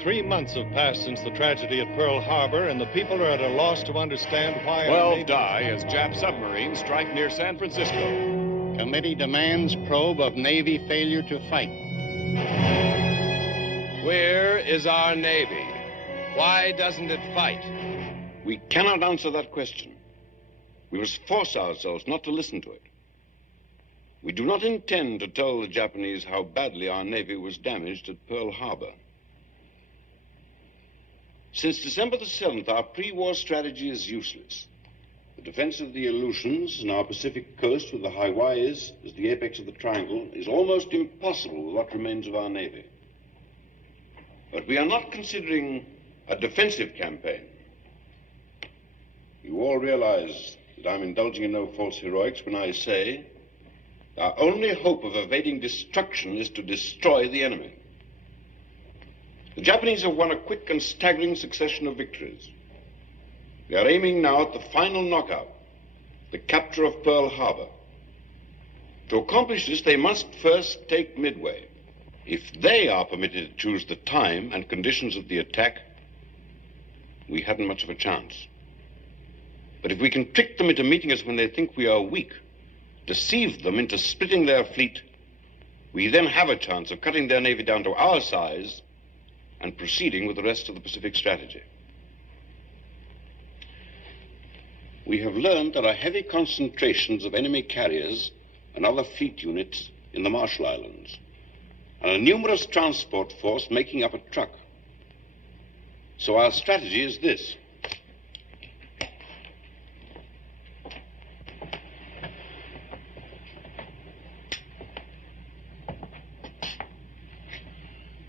3 months have passed since the tragedy at Pearl Harbor, and the people are at a loss to understand why... 12 die as Jap submarines strike near San Francisco. Committee demands probe of Navy failure to fight. Where is our Navy? Why doesn't it fight? We cannot answer that question. We must force ourselves not to listen to it. We do not intend to tell the Japanese how badly our Navy was damaged at Pearl Harbor. Since December the 7th, our pre-war strategy is useless. The defense of the Aleutians and our Pacific coast with the Hawaiis as the apex of the triangle is almost impossible with what remains of our Navy. But we are not considering a defensive campaign. You all realize that I'm indulging in no false heroics when I say our only hope of evading destruction is to destroy the enemy. The Japanese have won a quick and staggering succession of victories. They are aiming now at the final knockout, the capture of Pearl Harbor. To accomplish this, they must first take Midway. If they are permitted to choose the time and conditions of the attack, we haven't much of a chance. But if we can trick them into meeting us when they think we are weak, deceive them into splitting their fleet, we then have a chance of cutting their navy down to our size and proceeding with the rest of the Pacific strategy. We have learned there are heavy concentrations of enemy carriers and other fleet units in the Marshall Islands, and a numerous transport force making up a truck. So our strategy is this.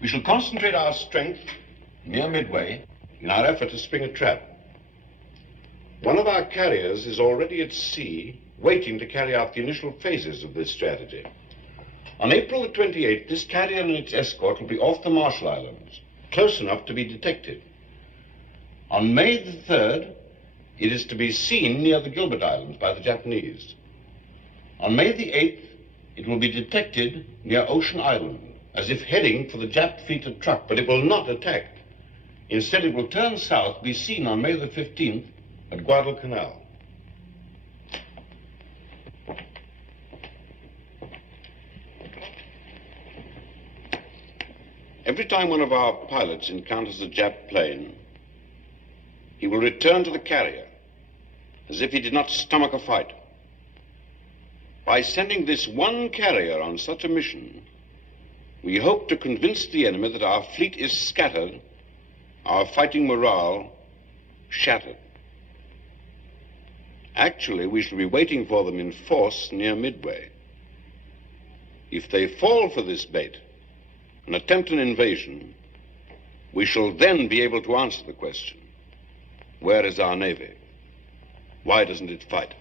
We shall concentrate our strength near Midway in our effort to spring a trap. One of our carriers is already at sea, waiting to carry out the initial phases of this strategy. On April the 28th, this carrier and its escort will be off the Marshall Islands, close enough to be detected. On May the 3rd, it is to be seen near the Gilbert Islands by the Japanese. On May the 8th, it will be detected near Ocean Island, as if heading for the Jap fleet at Truk, but it will not attack. Instead, it will turn south, be seen on May the 15th at Guadalcanal. Every time one of our pilots encounters a Jap plane, he will return to the carrier as if he did not stomach a fight. By sending this one carrier on such a mission, we hope to convince the enemy that our fleet is scattered, our fighting morale shattered. Actually, we shall be waiting for them in force near Midway. If they fall for this bait and attempt an invasion, we shall then be able to answer the question, where is our Navy? Why doesn't it fight?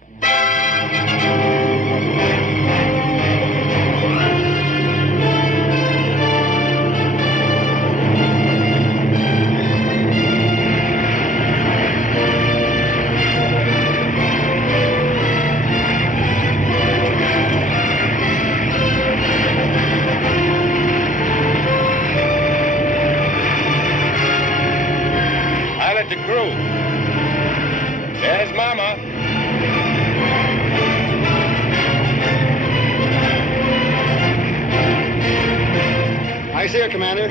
There's Mama. I see her, Commander.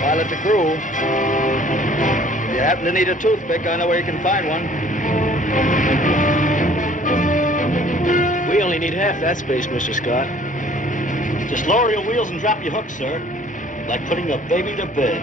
Pilot to crew. If you happen to need a toothpick, I know where you can find one. We only need half that space, Mr. Scott. Just lower your wheels and drop your hook, sir. Like putting a baby to bed.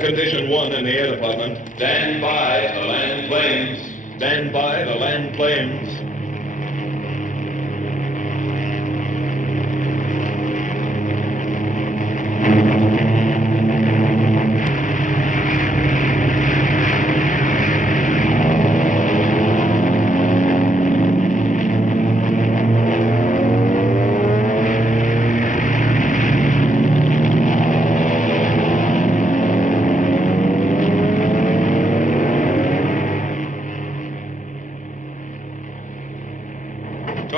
Condition 1 in the air department. Stand by the land planes. Stand by the land planes.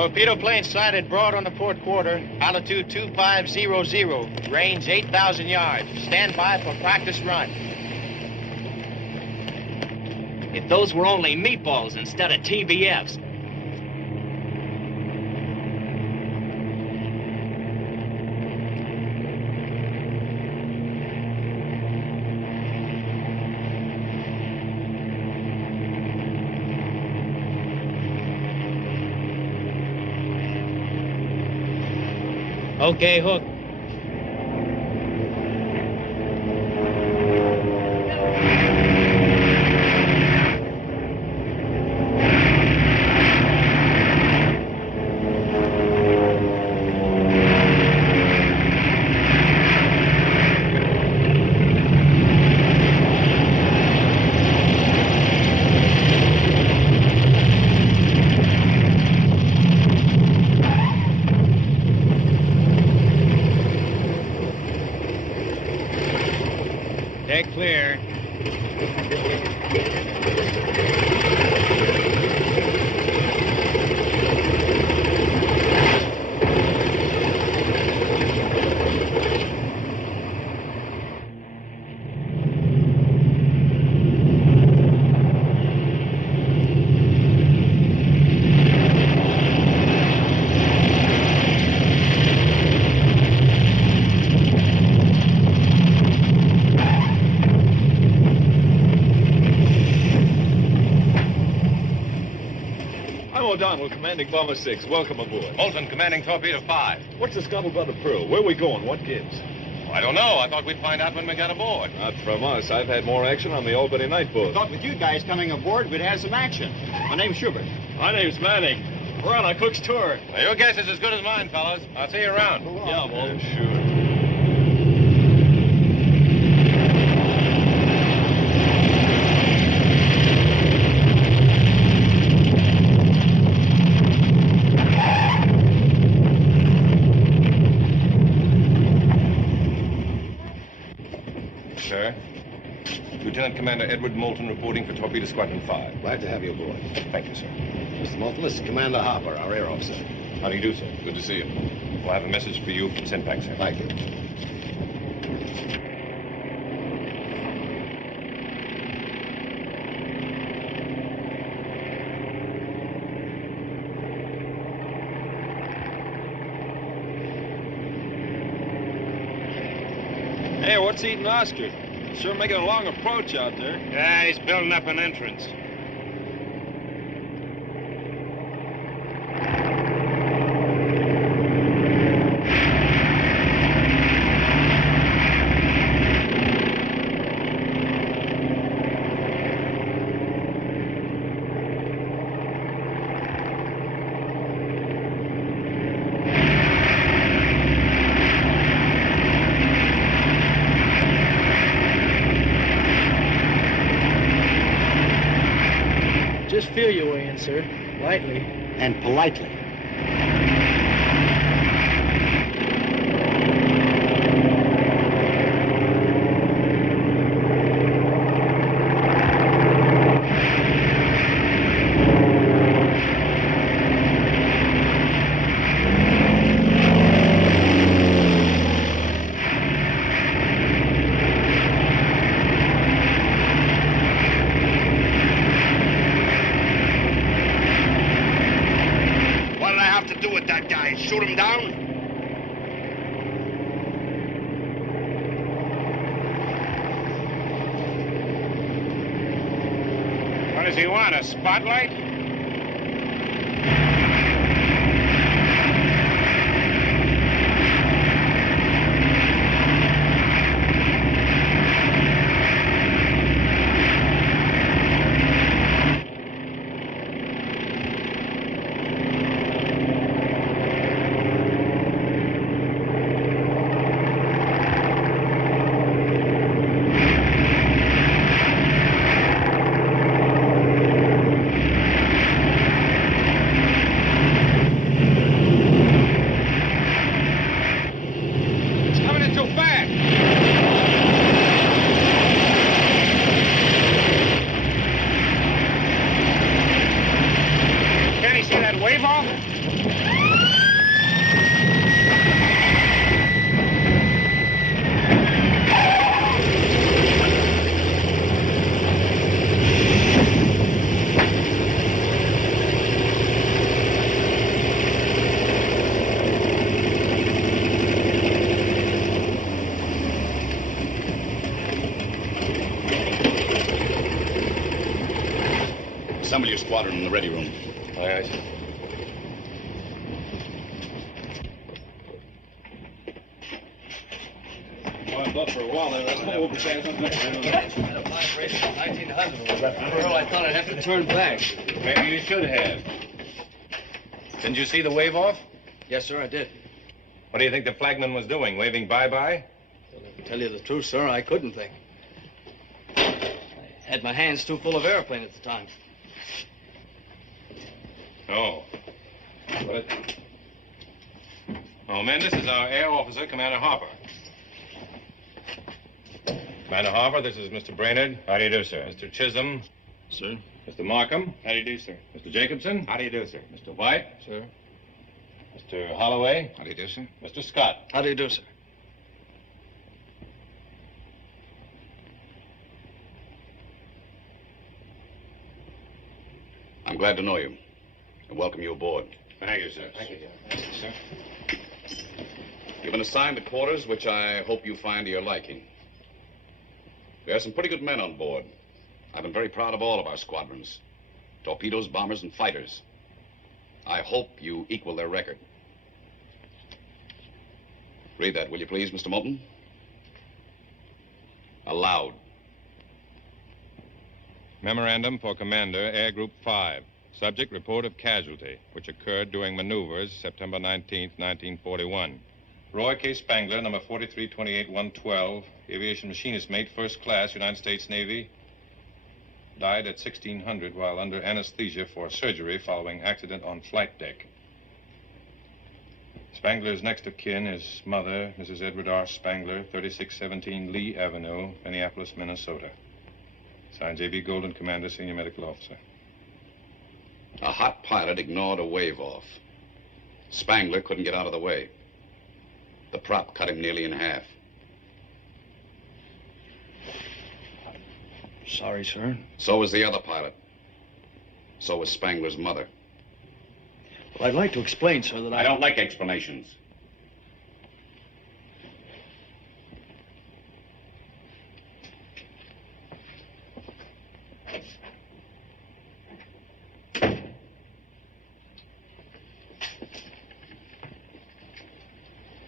Torpedo plane sighted broad on the port quarter, altitude 2500, range 8,000 yards. Stand by for practice run. If those were only meatballs instead of TBFs. Okay, hook. Deck clear. O'Donnell, commanding Bomber 6. Welcome aboard. Bolton, commanding Torpedo 5. What's the scuttlebutt of Pearl? Where are we going? What gives? I don't know. I thought we'd find out when we got aboard. Not from us. I've had more action on the Albany night boat. Thought with you guys coming aboard, we'd have some action. My name's Schubert. My name's Manning. We're on a cook's tour. Now, your guess is as good as mine, fellas. I'll see you around. Yeah, Walter. Sure. Sir, Lieutenant Commander Edward Moulton reporting for Torpedo Squadron 5. Glad to have you aboard. Thank you, sir. Mr. Moulton, this is Commander Harper, our air officer. How do you do, sir? Good to see you. We'll have a message for you sent back, sir. Thank you. Hey, what's eating ostrich? Sure making a long approach out there. Yeah, he's building up an entrance. Just feel your way in, sir. Lightly. And politely. Shoot him down? What does he want, a spotlight? Assemble your squadron in the ready room. Aye, aye, sir. For a while there, that's what we'll be saying. I thought I'd have to turn back. Maybe you should have. Didn't you see the wave off? Yes, sir, I did. What do you think the flagman was doing? Waving bye-bye? Well, to tell you the truth, sir, I couldn't think. I had my hands too full of airplane at the time. Oh. What? Oh, men, this is our air officer, Commander Harper. Commander Harper, this is Mr. Brainerd. How do you do, sir? Mr. Chisholm. Sir? Mr. Markham. How do you do, sir? Mr. Jacobson. How do you do, sir? Mr. White. Sir? Mr. Holloway. How do you do, sir? Mr. Scott. How do you do, sir? I'm glad to know you and welcome you aboard. Thank you, sir. Thank you, sir. You've been assigned to quarters, which I hope you find to your liking. We have some pretty good men on board. I've been very proud of all of our squadrons. Torpedoes, bombers, and fighters. I hope you equal their record. Read that, will you please, Mr. Moulton? Aloud. Memorandum for Commander, Air Group 5. Subject, report of casualty, which occurred during maneuvers September 19th, 1941. Roy K. Spangler, number 4328-112, aviation machinist mate, first class, United States Navy. Died at 1600 while under anesthesia for surgery following accident on flight deck. Spangler's next of kin is mother, Mrs. Edward R. Spangler, 3617 Lee Avenue, Minneapolis, Minnesota. Signed, J.B. Golden, Commander, Senior Medical Officer. A hot pilot ignored a wave off. Spangler couldn't get out of the way. The prop cut him nearly in half. Sorry, sir. So was the other pilot. So was Spangler's mother. Well, I'd like to explain, sir, that I don't like explanations.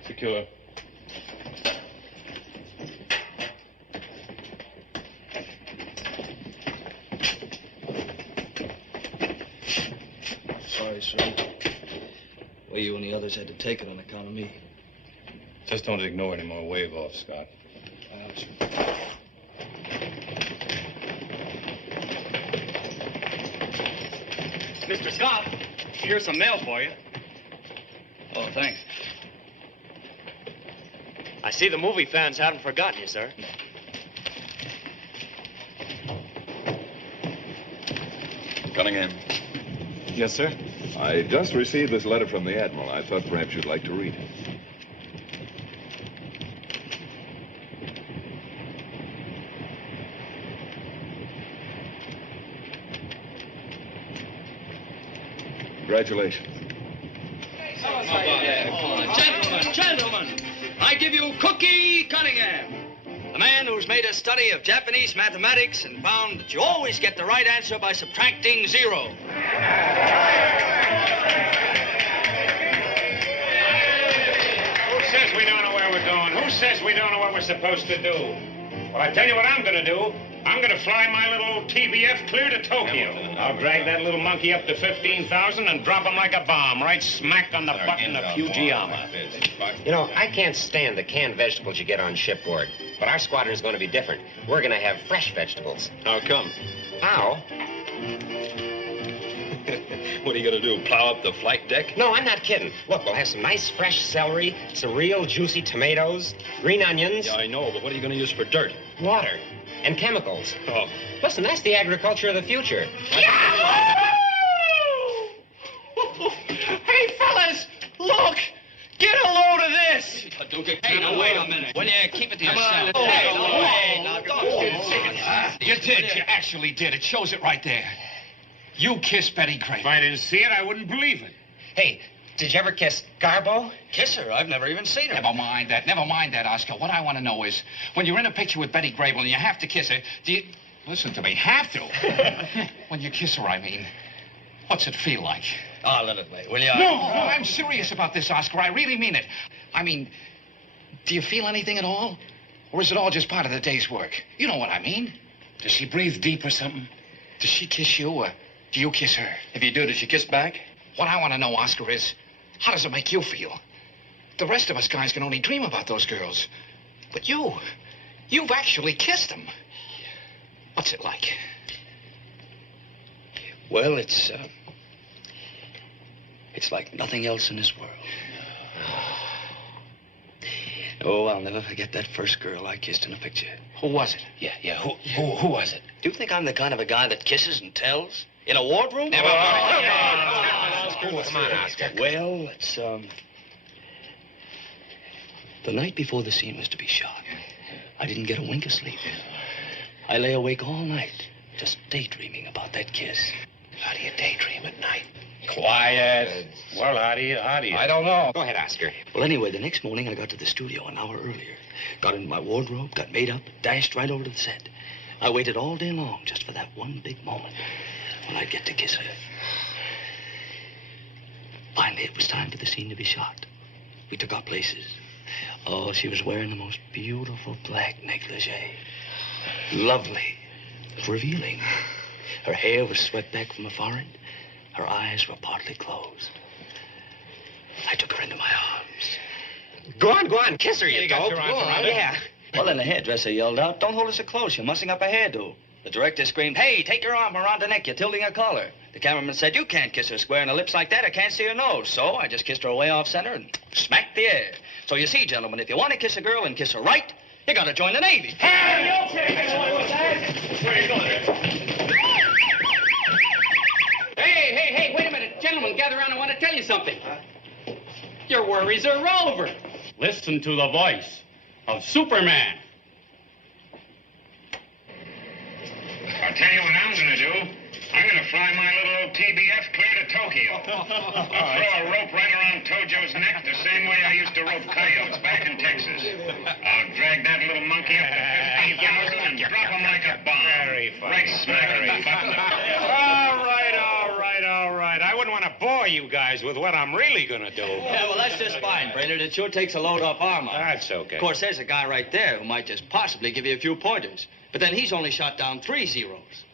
Secure. Sorry, sir. Well, you and the others had to take it on account of me. Just don't ignore any more wave off, Scott. Mr. Scott, here's some mail for you. Oh, thanks. I see the movie fans haven't forgotten you, sir. Cunningham. Yes, sir? I just received this letter from the Admiral. I thought perhaps you'd like to read it. Congratulations. Gentlemen, I give you Cookie Cunningham, the man who's made a study of Japanese mathematics and found that you always get the right answer by subtracting 0. Who says we don't know where we're going? Who says we don't know what we're supposed to do? Well, I tell you what I'm going to do. I'm going to fly my little old TBF clear to Tokyo. I'll drag that little monkey up to 15,000 and drop him like a bomb right smack on the button of Fujiyama. You know, I can't stand the canned vegetables you get on shipboard. But our squadron's going to be different. We're going to have fresh vegetables. How come? How? What are you going to do, plow up the flight deck? No, I'm not kidding. Look, we'll have some nice fresh celery, some real juicy tomatoes, green onions. Yeah, I know, but what are you going to use for dirt? Water and chemicals. Oh. Listen, that's the agriculture of the future. Hey, fellas, look! Get a load of this! Don't get Hey, now, wait a minute. Will you keep it to yourself? You did. You actually did. It shows it right there. You kissed Betty Grape. If I didn't see it, I wouldn't believe it. Hey, did you ever kiss Garbo? Kiss her? I've never even seen her. Never mind that, Oscar. What I want to know is, when you're in a picture with Betty Grable and you have to kiss her, do you... Listen to me. Have to? When you kiss her, I mean. What's it feel like? Oh, let it lay, will you? No, I'm serious about this, Oscar. I really mean it. I mean, do you feel anything at all? Or is it all just part of the day's work? You know what I mean. Does she breathe deep or something? Does she kiss you, or do you kiss her? If you do, does she kiss back? What I want to know, Oscar, is how does it make you feel? The rest of us guys can only dream about those girls. But you've actually kissed them. What's it like? Well, it's like nothing else in this world. Oh, I'll never forget that first girl I kissed in a picture. Who was it? Yeah. Who was it? Do you think I'm the kind of a guy that kisses and tells? In a wardroom? Never mind. Come on, Oscar. Well, it's, the night before the scene was to be shot, I didn't get a wink of sleep. I lay awake all night, just daydreaming about that kiss. How do you daydream at night? Quiet. Well, how do you? I don't know. Go ahead, Oscar. Well, anyway, the next morning I got to the studio an hour earlier. Got into my wardrobe, got made up, dashed right over to the set. I waited all day long just for that one big moment when I'd get to kiss her. Finally, it was time for the scene to be shot. We took our places. Oh, she was wearing the most beautiful black negligee. Lovely. Revealing. Her hair was swept back from her forehead. Her eyes were partly closed. I took her into my arms. Go on. Kiss her, you got dope. your arms Go on, around her. yeah. Well, then the hairdresser yelled out, "Don't hold her so close. You're mussing up her hairdo." The director screamed, "Hey, take your arm around her neck. You're tilting her collar." The cameraman said, "You can't kiss her square in the lips like that. I can't see her nose." So I just kissed her way off center and smacked the air. So you see, gentlemen, if you want to kiss a girl and kiss her right, you got to join the Navy. Hey, wait a minute. Gentlemen, gather around. I want to tell you something. Your worries are over. Listen to the voice of Superman. I'll tell you what I'm going to do. I'm going to fly my little TBF clear to Tokyo. Throw a rope right around Tojo's neck the same way I used to rope coyotes back in Texas. I'll drag that little monkey up to 15,000 and drop him like a bomb. Very fun. Right smack in the button. All right. I wouldn't want to bore you guys with what I'm really going to do. Yeah, well, that's just fine, Brainerd. It sure takes a load off armor. That's okay. Of course, there's a guy right there who might just possibly give you a few pointers. But then he's only shot down 3 zeros.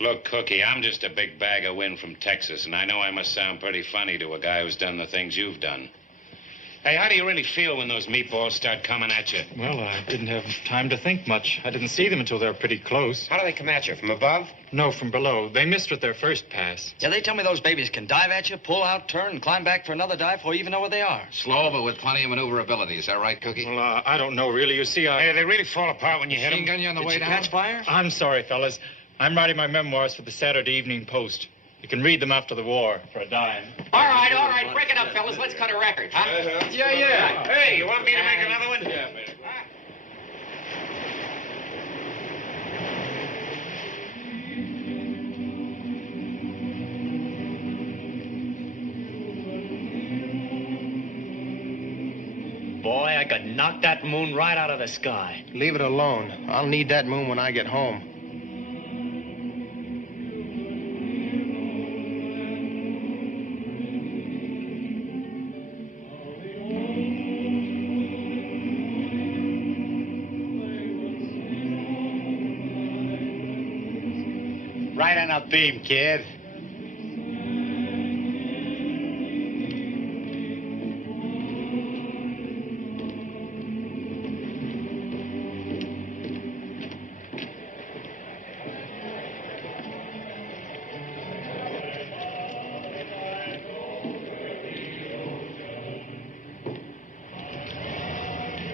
Look, Cookie, I'm just a big bag of wind from Texas, and I know I must sound pretty funny to a guy who's done the things you've done. Hey, how do you really feel when those meatballs start coming at you? Well, I didn't have time to think much. I didn't see them until they were pretty close. How do they come at you? From above? No, from below. They missed with their first pass. Yeah, they tell me those babies can dive at you, pull out, turn, and climb back for another dive before you even know where they are. Slow, but with plenty of maneuverability. Is that right, Cookie? Well, I don't know, really. You see, Hey, they really fall apart when you hit them. Machine gun you on the way Did you down? catch fire? I'm sorry, fellas. I'm writing my memoirs for the Saturday Evening Post. You can read them after the war for a dime. All right. Break it up, fellas. Let's cut a record, huh? Yeah. Hey, you want me to make another one? Yeah, man. Boy, I could knock that moon right out of the sky. Leave it alone. I'll need that moon when I get home. Right on a beam, kid.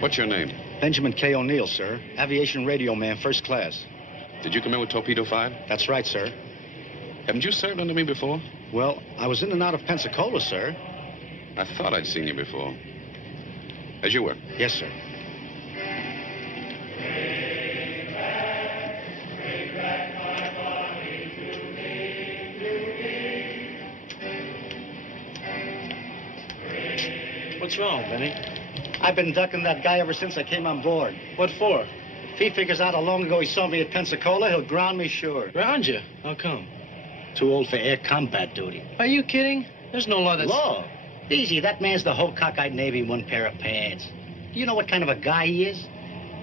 What's your name? Benjamin K. O'Neill, sir. Aviation radio man, first class. Did you come in with Torpedo 5? That's right, sir. Haven't you served under me before? Well, I was in and out of Pensacola, sir. I thought I'd seen you before. As you were. Yes, sir. What's wrong, Benny? I've been ducking that guy ever since I came on board. What for? If he figures out how long ago he saw me at Pensacola, he'll ground me sure. Ground you? How come? Too old for air combat duty. Are you kidding? There's no law that's... Law? Easy, that man's the whole cockeyed Navy in one pair of pants. Do you know what kind of a guy he is?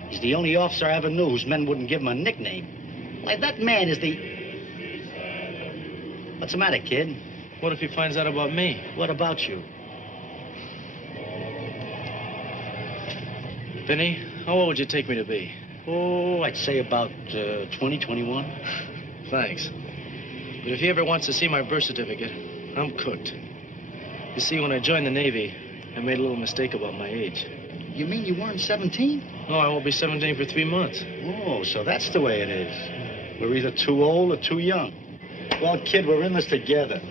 He's the only officer I ever knew whose men wouldn't give him a nickname. Like, that man is the... What's the matter, kid? What if he finds out about me? What about you? Vinny, how old would you take me to be? Oh, I'd say about 20, 21. Thanks. But if he ever wants to see my birth certificate, I'm cooked. You see, when I joined the Navy, I made a little mistake about my age. You mean you weren't 17? No, I won't be 17 for 3 months. Oh, so that's the way it is. We're either too old or too young. Well, kid, we're in this together.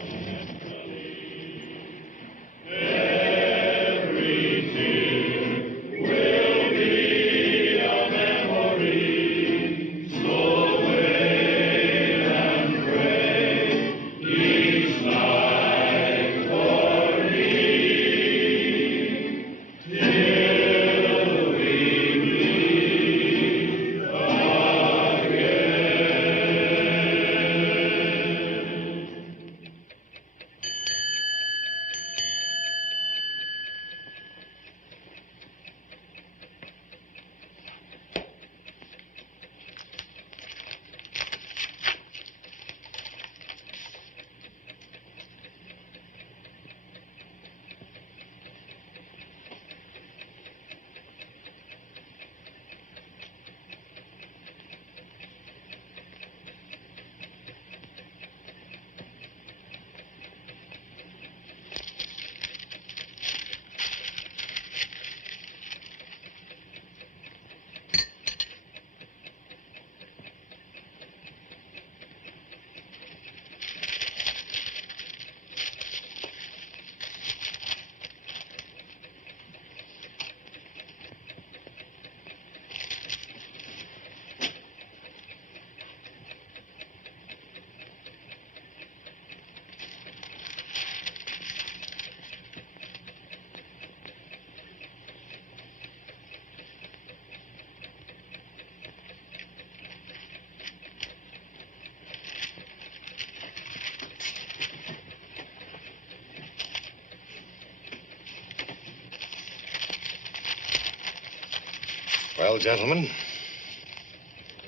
Well, gentlemen,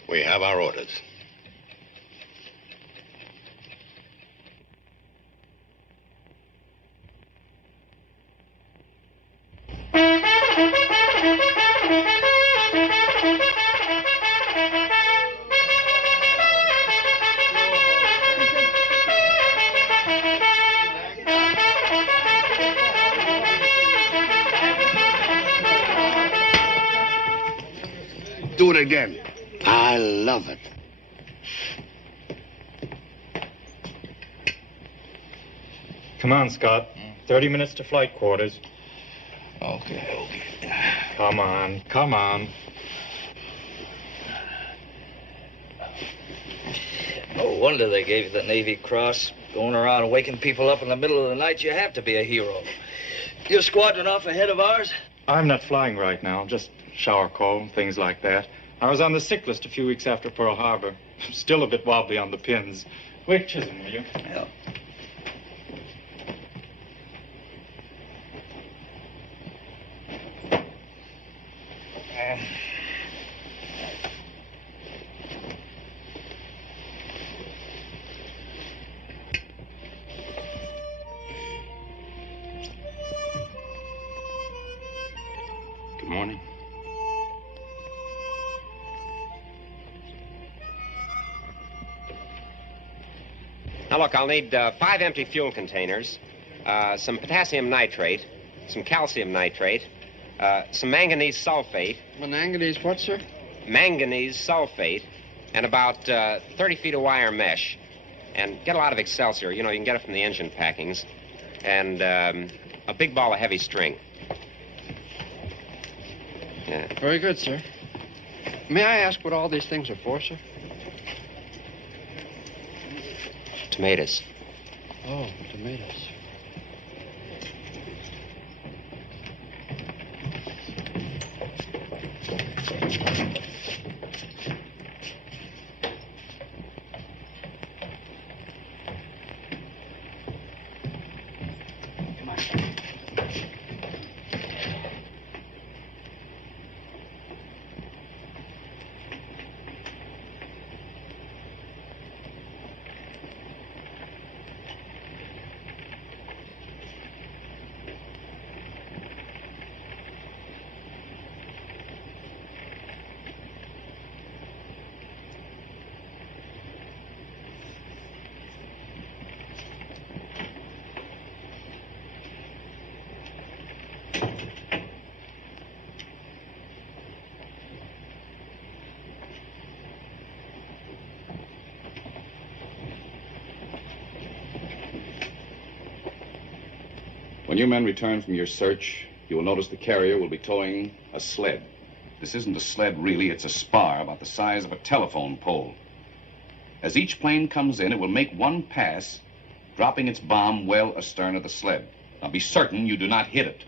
we have our orders. Do it again. I love it. Come on, Scott. 30 minutes to flight quarters. Okay. Come on. No wonder they gave you the Navy Cross. Going around waking people up in the middle of the night, you have to be a hero. Your squadron off ahead of ours? I'm not flying right now, just shower call, things like that. I was on the sick list a few weeks after Pearl Harbor. Still a bit wobbly on the pins. Wait, Chisholm, will you? Yeah. Good morning. Now, look, I'll need 5 empty fuel containers, some potassium nitrate, some calcium nitrate, some manganese sulfate. Manganese what, sir? Manganese sulfate, and about 30 feet of wire mesh. And get a lot of Excelsior. You know, you can get it from the engine packings. And a big ball of heavy string. Yeah. Very good, sir. May I ask what all these things are for, sir? Tomatoes. Oh, tomatoes. When you men return from your search, you will notice the carrier will be towing a sled. This isn't a sled, really. It's a spar about the size of a telephone pole. As each plane comes in, it will make one pass, dropping its bomb well astern of the sled. Now, be certain you do not hit it.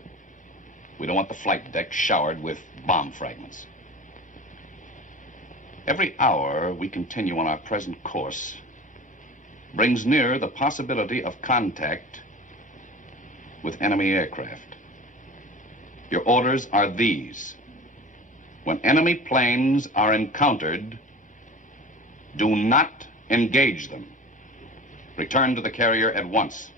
We don't want the flight deck showered with bomb fragments. Every hour we continue on our present course brings nearer the possibility of contact with enemy aircraft. Your orders are these. When enemy planes are encountered, do not engage them. Return to the carrier at once.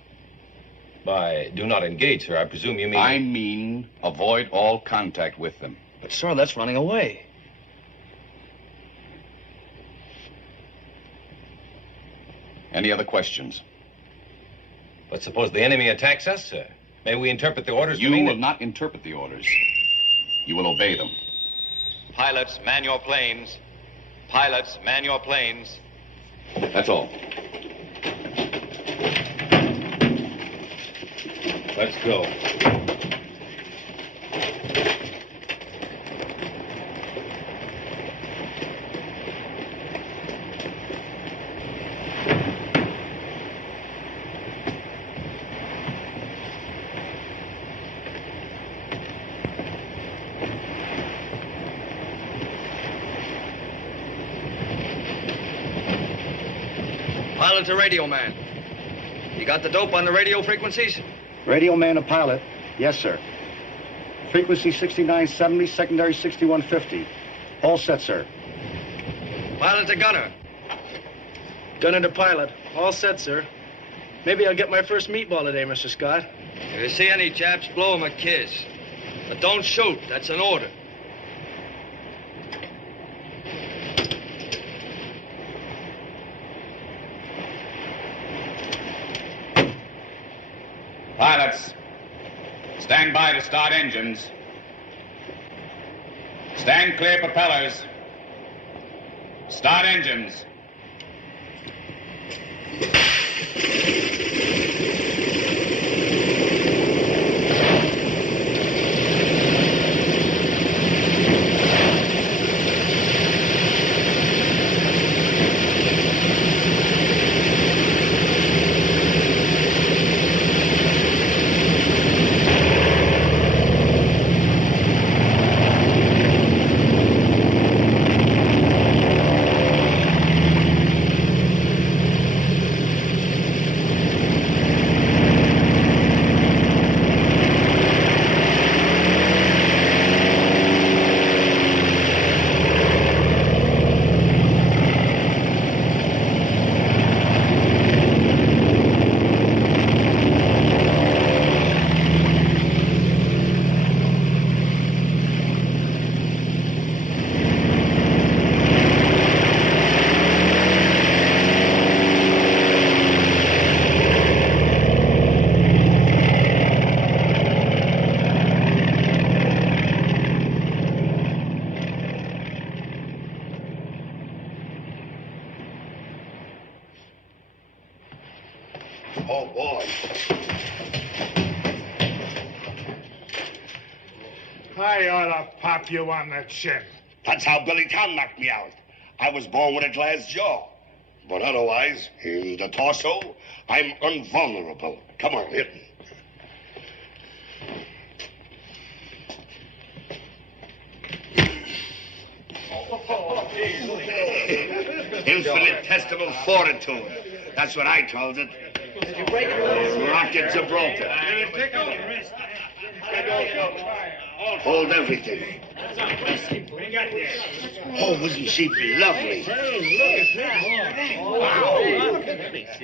By do not engage, sir, I presume you mean... I mean avoid all contact with them. But, sir, that's running away. Any other questions? But suppose the enemy attacks us, sir. May we interpret the orders You to mean will that... not interpret the orders. You will obey them. Pilots, man your planes. Pilots, man your planes. That's all. Let's go. Pilot to radio man. You got the dope on the radio frequencies? Radio man to pilot. Yes, sir. Frequency 6970, secondary 6150. All set, sir. Pilot to gunner. Gunner to pilot. All set, sir. Maybe I'll get my first meatball today, Mr. Scott. If you see any chaps, blow them a kiss. But don't shoot. That's an order. Pilots, stand by to start engines. Stand clear propellers. Start engines. Oh, boy. I ought to pop you on the chin. That's how Billy Tom knocked me out. I was born with a glass jaw. But otherwise, in the torso, I'm invulnerable. Come on, hit me. Infinitesimal fortitude. That's what I called it. Rocket Gibraltar. Hold everything. Oh, wasn't she lovely?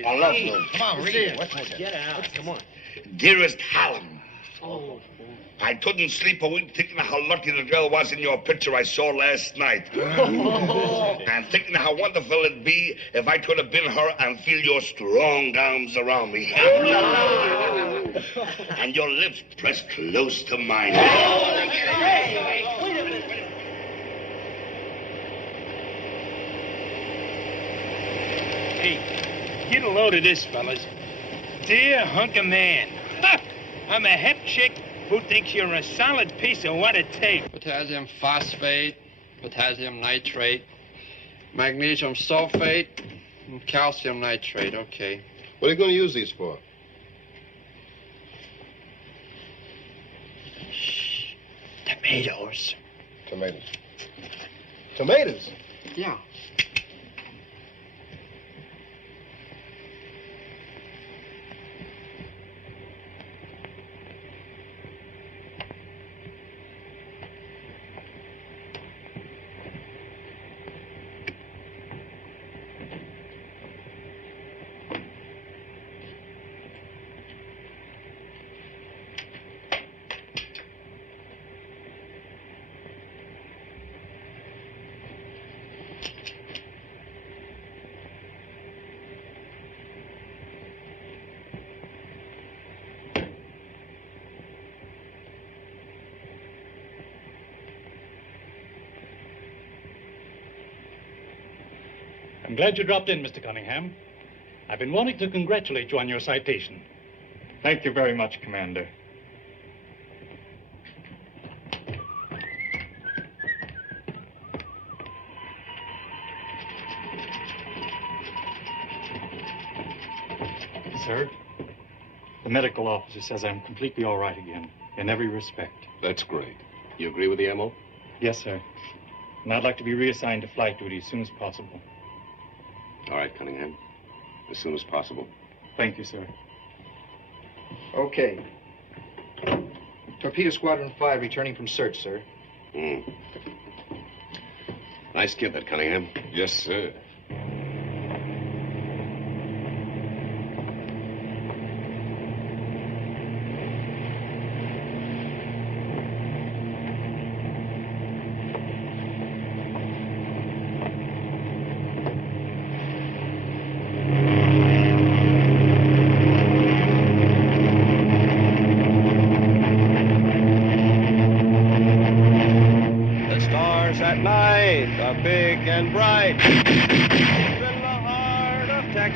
I love you. Come on, read it. Get out. Come on. Dearest Hallam. I couldn't sleep a wink thinking of how lucky the girl was in your picture I saw last night. And thinking how wonderful it'd be if I could have been her and feel your strong arms around me. And your lips pressed close to mine. Hey, get a load of this, fellas. Dear hunk of man. I'm a hep chick who thinks you're a solid piece of what it takes. Potassium phosphate, potassium nitrate, magnesium sulfate, and calcium nitrate. Okay. What are you going to use these for? Tomatoes. Tomatoes. Tomatoes? Yeah. I'm glad you dropped in, Mr. Cunningham. I've been wanting to congratulate you on your citation. Thank you very much, Commander. Sir, the medical officer says I'm completely all right again, in every respect. That's great. You agree with the MO? Yes, sir. And I'd like to be reassigned to flight duty as soon as possible. All right, Cunningham. As soon as possible. Thank you, sir. Okay. Torpedo Squadron 5 returning from search, sir. Nice kid, that Cunningham. Yes, sir.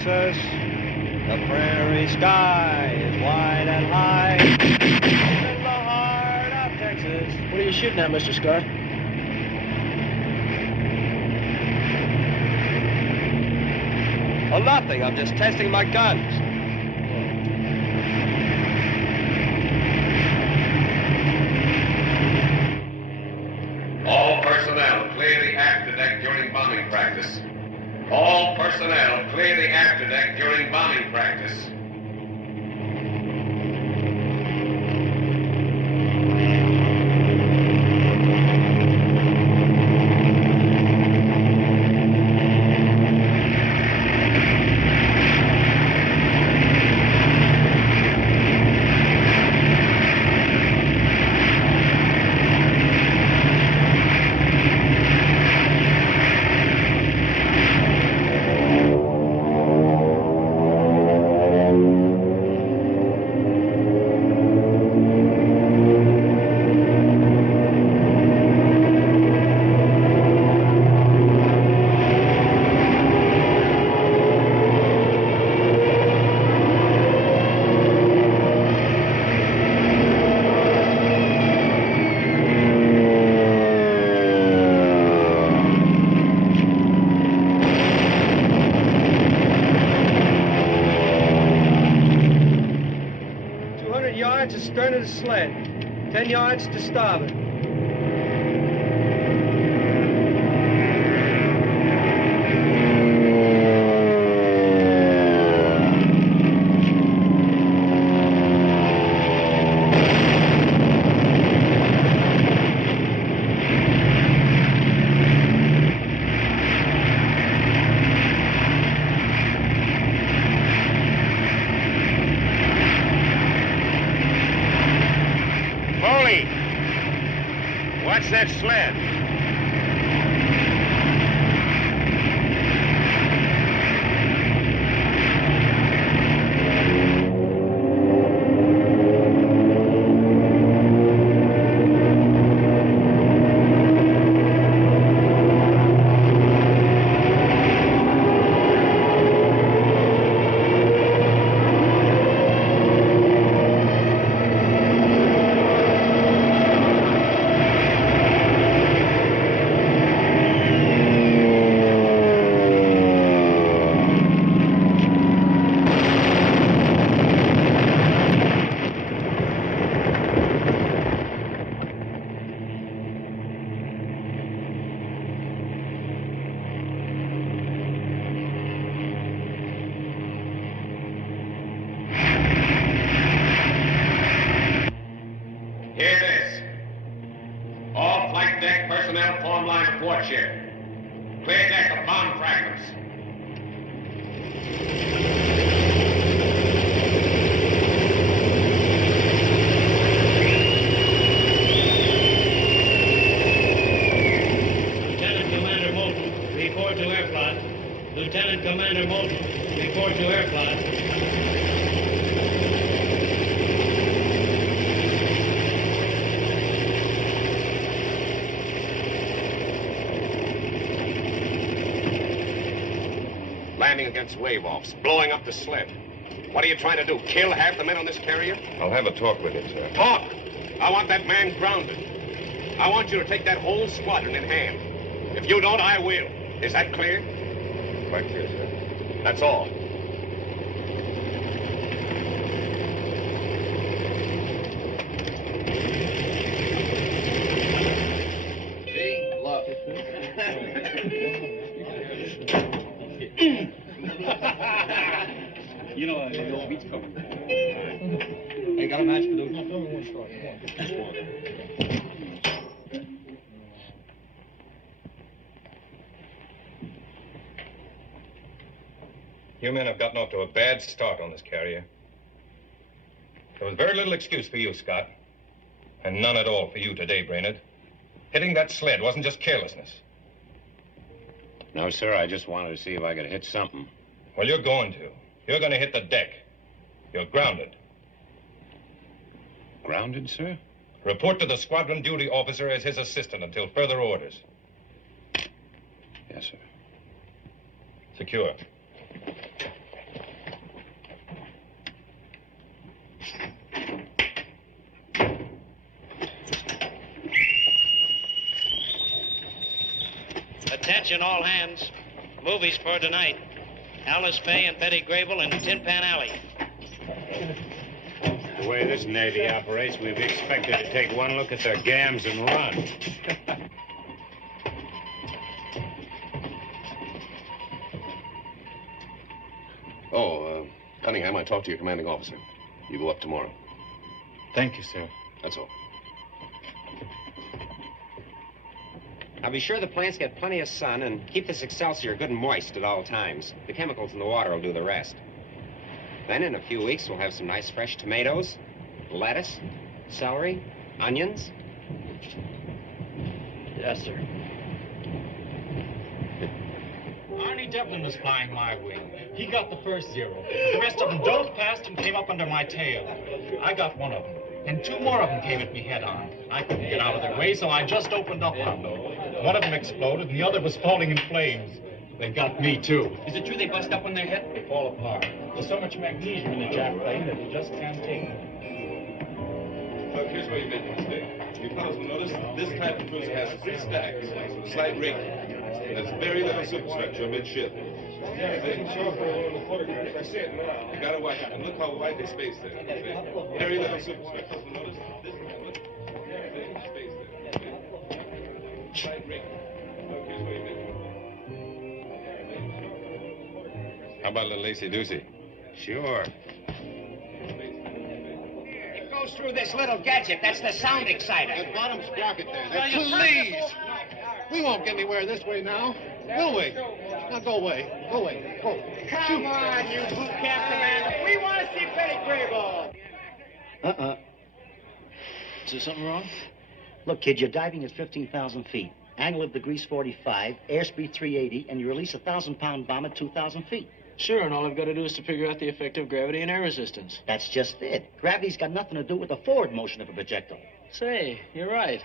The prairie sky is wide and high in the heart of Texas. What are you shooting at, Mr. Scott? Oh, nothing. I'm just testing my guns. All personnel, clear the afterdeck during bombing practice. All personnel, clear the afterdeck during bombing practice. Stern of the sled. 10 yards to starboard. to form line to port ship. Clear deck of bomb fragments. Lieutenant Commander Moulton, report to airplot. Lieutenant Commander Moulton, report to airplot. Landing against wave-offs, blowing up the sled. What are you trying to do, kill half the men on this carrier? I'll have a talk with him, sir. Talk! I want that man grounded. I want you to take that whole squadron in hand. If you don't, I will. Is that clear? Quite clear, sir. That's all. See? Look. You know, the old beach coming. Hey, got a match for those? You men have gotten off to a bad start on this carrier. There was very little excuse for you, Scott. And none at all for you today, Brainerd. Hitting that sled wasn't just carelessness. No, sir, I just wanted to see if I could hit something. Well, you're going to. You're going to hit the deck. You're grounded. Grounded, sir? Report to the squadron duty officer as his assistant until further orders. Yes, sir. Secure. Attention, all hands. Movies for tonight. Alice Faye and Betty Grable in Tin Pan Alley. The way this Navy operates, we've expected to take one look at their gams and run. Cunningham, I talked to your commanding officer. You go up tomorrow. Thank you, sir. That's all. Now be sure the plants get plenty of sun and keep this Excelsior good and moist at all times. The chemicals in the water will do the rest. Then in a few weeks, we'll have some nice fresh tomatoes, lettuce, celery, onions. Yes, sir. Arnie Devlin was flying my wing. He got the first zero. The rest of them dove past and came up under my tail. I got one of them. And two more of them came at me head on. I couldn't get out of their way, so I just opened up on them. One of them exploded, and the other was falling in flames. They got me, too. Is it true they bust up when they're hit? They fall apart. There's so much magnesium in the jet plane that you just can't take them. Look, here's where you made a mistake. You fellas will notice this type of cruiser has 3 stacks, slight raking. There's very little superstructure amidship. Yeah, they can show up on the photographs. I see it now. You gotta watch it, and look how white they spaced there. Very little superstructure. Notice this one. Look. They spaced there. Slight raking. Look, here's where you made it. How about a little lacy-doocy? Sure. It goes through this little gadget. That's the sound exciter. That bottom sprocket there. Please! We won't get anywhere this way now, will we? Now go away. Go away. Go. Come on, you boot camp commander. We want to see Betty Grable. Is there something wrong? Look, kid, you're diving at 15,000 feet. Angle of degrees 45, airspeed 380, and you release a 1,000-pound bomb at 2,000 feet. Sure, and all I've got to do is to figure out the effect of gravity and air resistance. That's just it. Gravity's got nothing to do with the forward motion of a projectile. Say, you're right.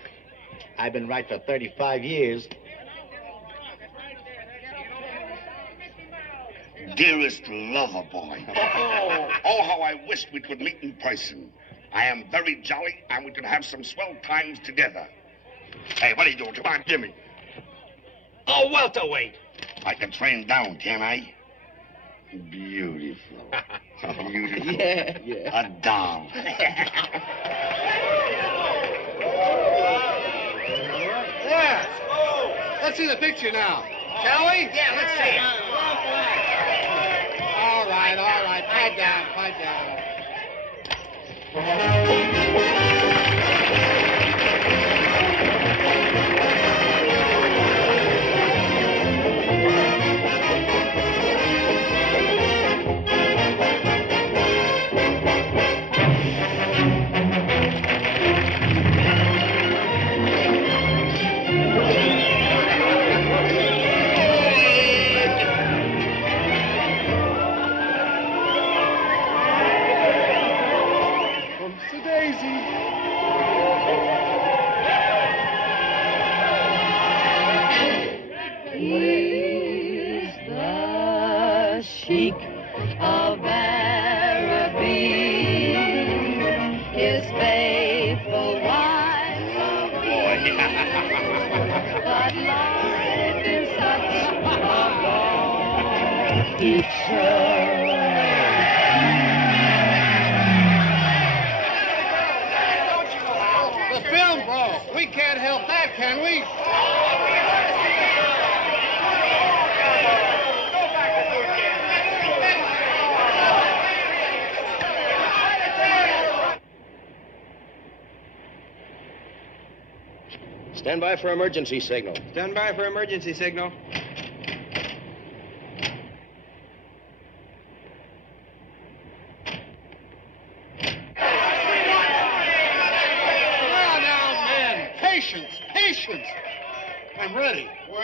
I've been right for 35 years. Dearest lover boy. Oh, how I wished we could meet in person. I am very jolly, and we could have some swell times together. Hey, what are you doing? Come on, Jimmy. Oh, welterweight. I can train down, can't I? Beautiful. Beautiful. Yeah. A doll. Yeah. Let's see the picture now. Shall we? Yeah, let's see it. All right. Pipe down. The film broke. We can't help that, can we? Stand by for emergency signal. Stand by for emergency signal. Now, men. Patience, patience. I'm ready. Oh,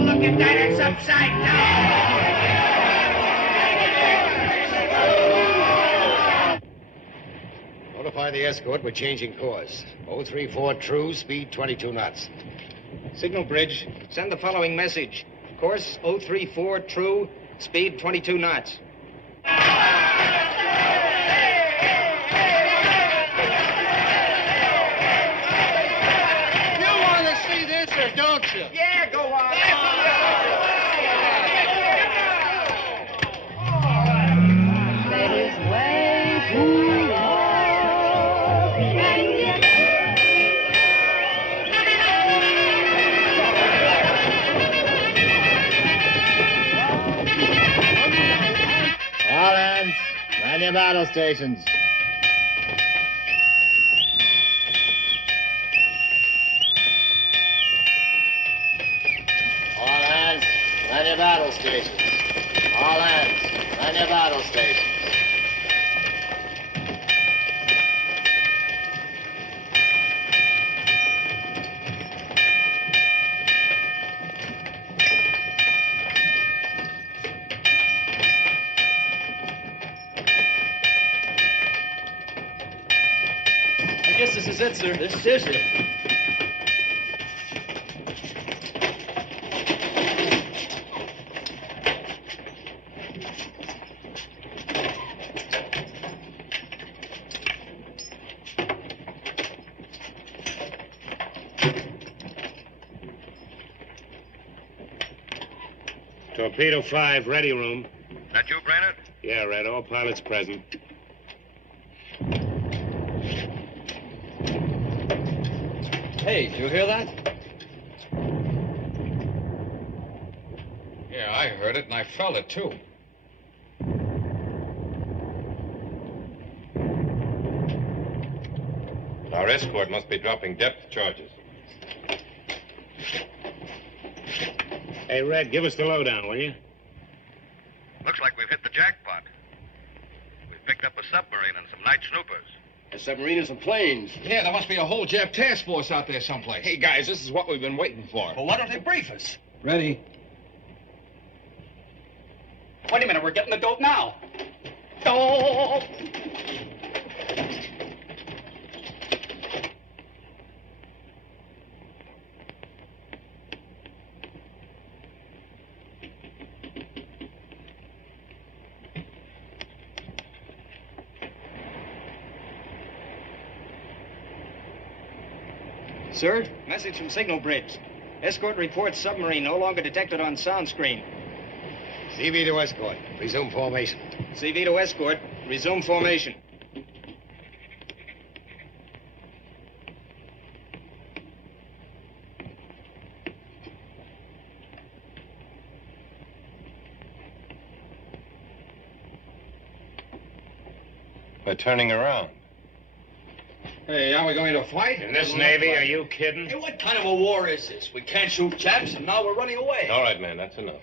look at that. It's upside Notify the escort we're changing course. 034 true, speed 22 knots. Signal bridge, send the following message. Course 034 true, speed 22 knots. You want to see this or don't you? Yeah, go on. That is way too long. All hands, man your battle stations. All hands, man your battle stations. All hands, man your battle stations. I guess this is it, sir. This is it. Torpedo 5, ready room. That you, Brainerd? Yeah, Red. All pilots present. Hey, did you hear that? Yeah, I heard it, and I felt it, too. Our escort must be dropping depth charges. Hey, Red, give us the lowdown, will you? Looks like we've hit the jackpot. We've picked up a submarine and some night snoopers. A submarine and some planes. Yeah, there must be a whole Jap task force out there someplace. Hey, guys, this is what we've been waiting for. Well, why don't they brief us? Ready. Wait a minute, we're getting the dope now. Dope! Sir, message from signal bridge. Escort reports submarine no longer detected on sound screen. CV to escort. Resume formation. CV to escort. Resume formation. We're turning around. Hey, are we going to fight? In this Navy, are you kidding? Hey, what kind of a war is this? We can't shoot Japs, and now we're running away. All right, man, that's enough.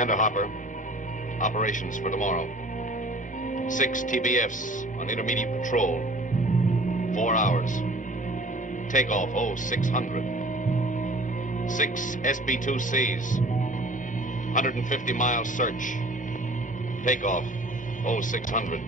Commander Hopper, operations for tomorrow. 6 TBFs on intermediate patrol. 4 hours. Takeoff 0600. 6 SB-2Cs. 150-mile search. Takeoff 0600.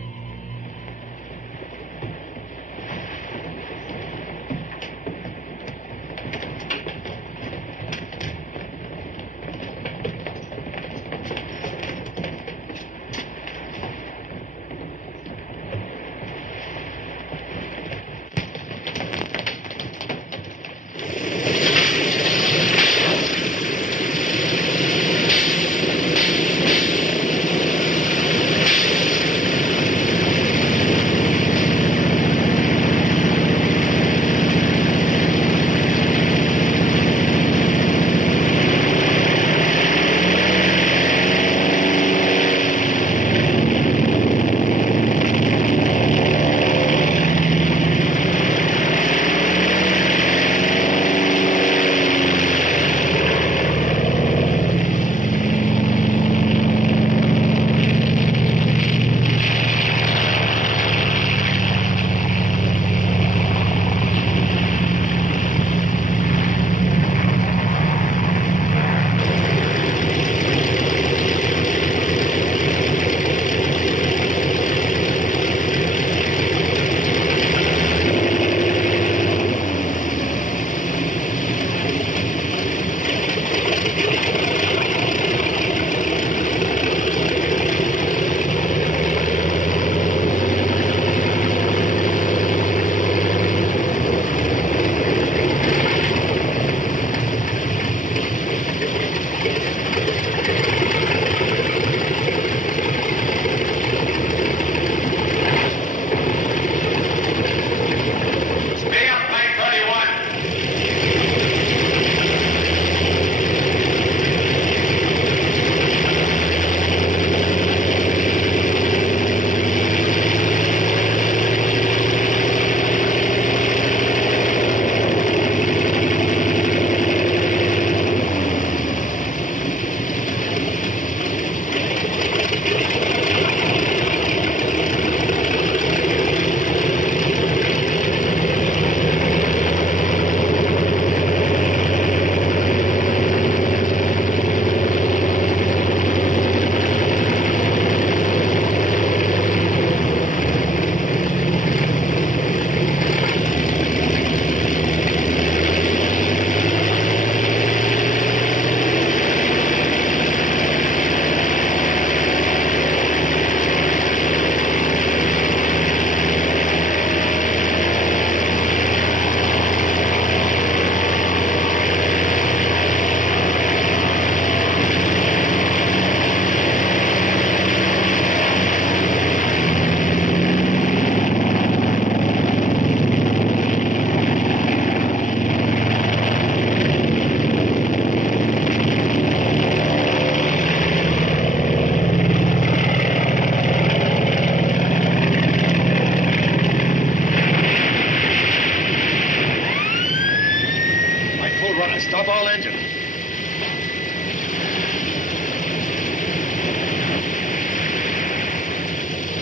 Stop all engines.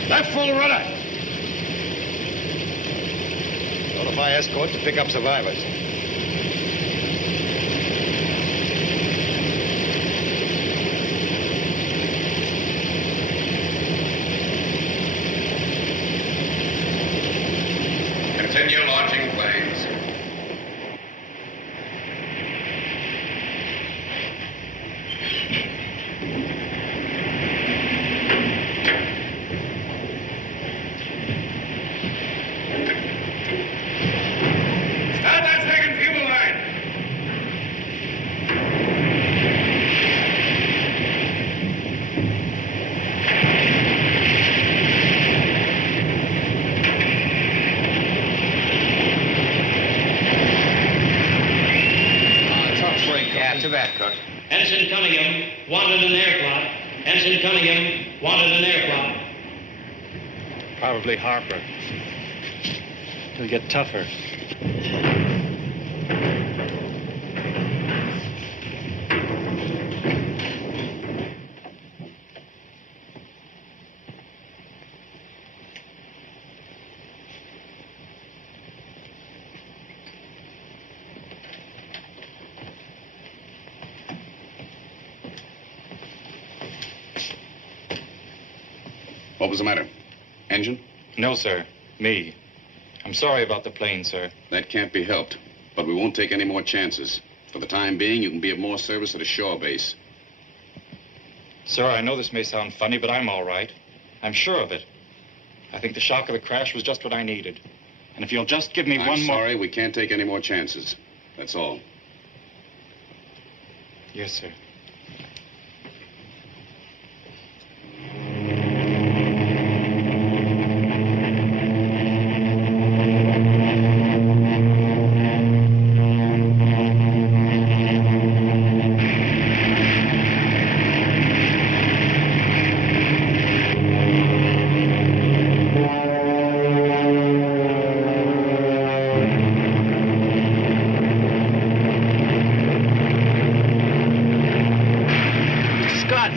Left full rudder. Notify escort to pick up survivors. Continue launching planes. Start that second fuel line. Yeah, too bad, Cook. Ensign Cunningham wanted an air plot. Ensign Cunningham wanted an air plot. Probably Harper. He'll get tougher. What was the matter? Engine? No, sir. Me. I'm sorry about the plane, sir. That can't be helped. But we won't take any more chances. For the time being, you can be of more service at a shore base. Sir, I know this may sound funny, but I'm all right. I'm sure of it. I think the shock of the crash was just what I needed. And if you'll just give me one more... I'm sorry, we can't take any more chances. That's all. Yes, sir.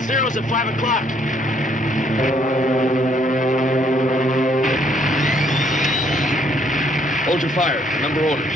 Zero's at 5 o'clock. Hold your fire. Remember orders.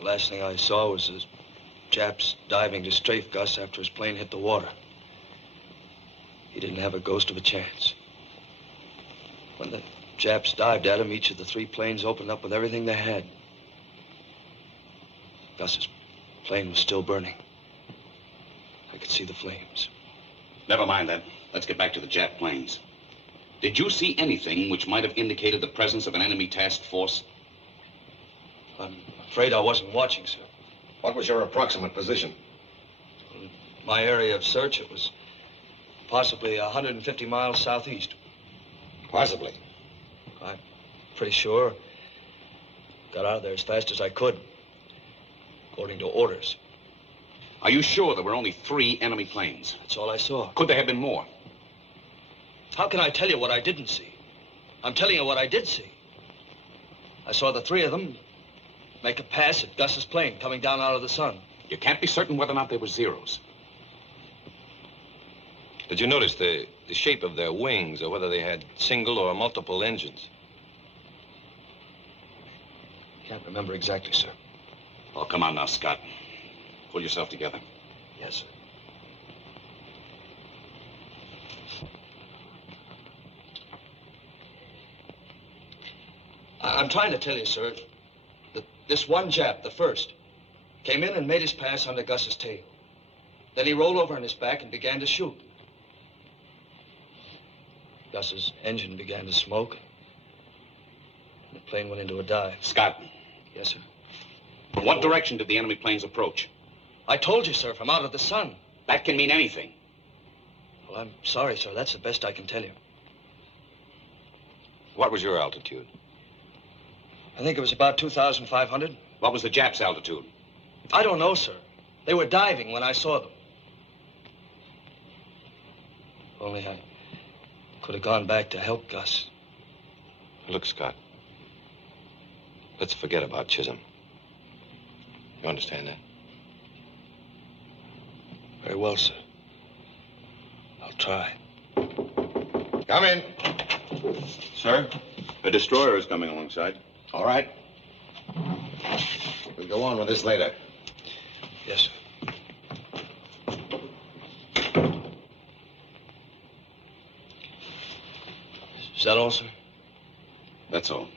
Last thing I saw was the Japs diving to strafe Gus after his plane hit the water. He didn't have a ghost of a chance. When the Japs dived at him, each of the three planes opened up with everything they had. Gus's plane was still burning. I could see the flames. Never mind that. Let's get back to the Jap planes. Did you see anything which might have indicated the presence of an enemy task force? I'm afraid I wasn't watching, sir. What was your approximate position? In my area of search, it was possibly 150 miles southeast. Possibly. I'm pretty sure. Got out of there as fast as I could, according to orders. Are you sure there were only 3 enemy planes? That's all I saw. Could there have been more? How can I tell you what I didn't see? I'm telling you what I did see. I saw the 3 of them make a pass at Gus's plane coming down out of the sun. You can't be certain whether or not they were Zeros. Did you notice the shape of their wings, or whether they had single or multiple engines? Can't remember exactly, sir. Oh, come on now, Scott. Pull yourself together. Yes, sir. I'm trying to tell you, sir, that this one Jap, the first, came in and made his pass under Gus's tail. Then he rolled over on his back and began to shoot. Gus's engine began to smoke. The plane went into a dive. Scott. Yes, sir. From what direction did the enemy planes approach? I told you, sir, from out of the sun. That can mean anything. Well, I'm sorry, sir. That's the best I can tell you. What was your altitude? I think it was about 2,500. What was the Japs' altitude? I don't know, sir. They were diving when I saw them. Only I could have gone back to help Gus. Look, Scott. Let's forget about Chisholm. You understand that? Very well, sir. I'll try. Come in. Sir, a destroyer is coming alongside. All right. We'll go on with this later. Yes, sir. Is that all, sir? That's all.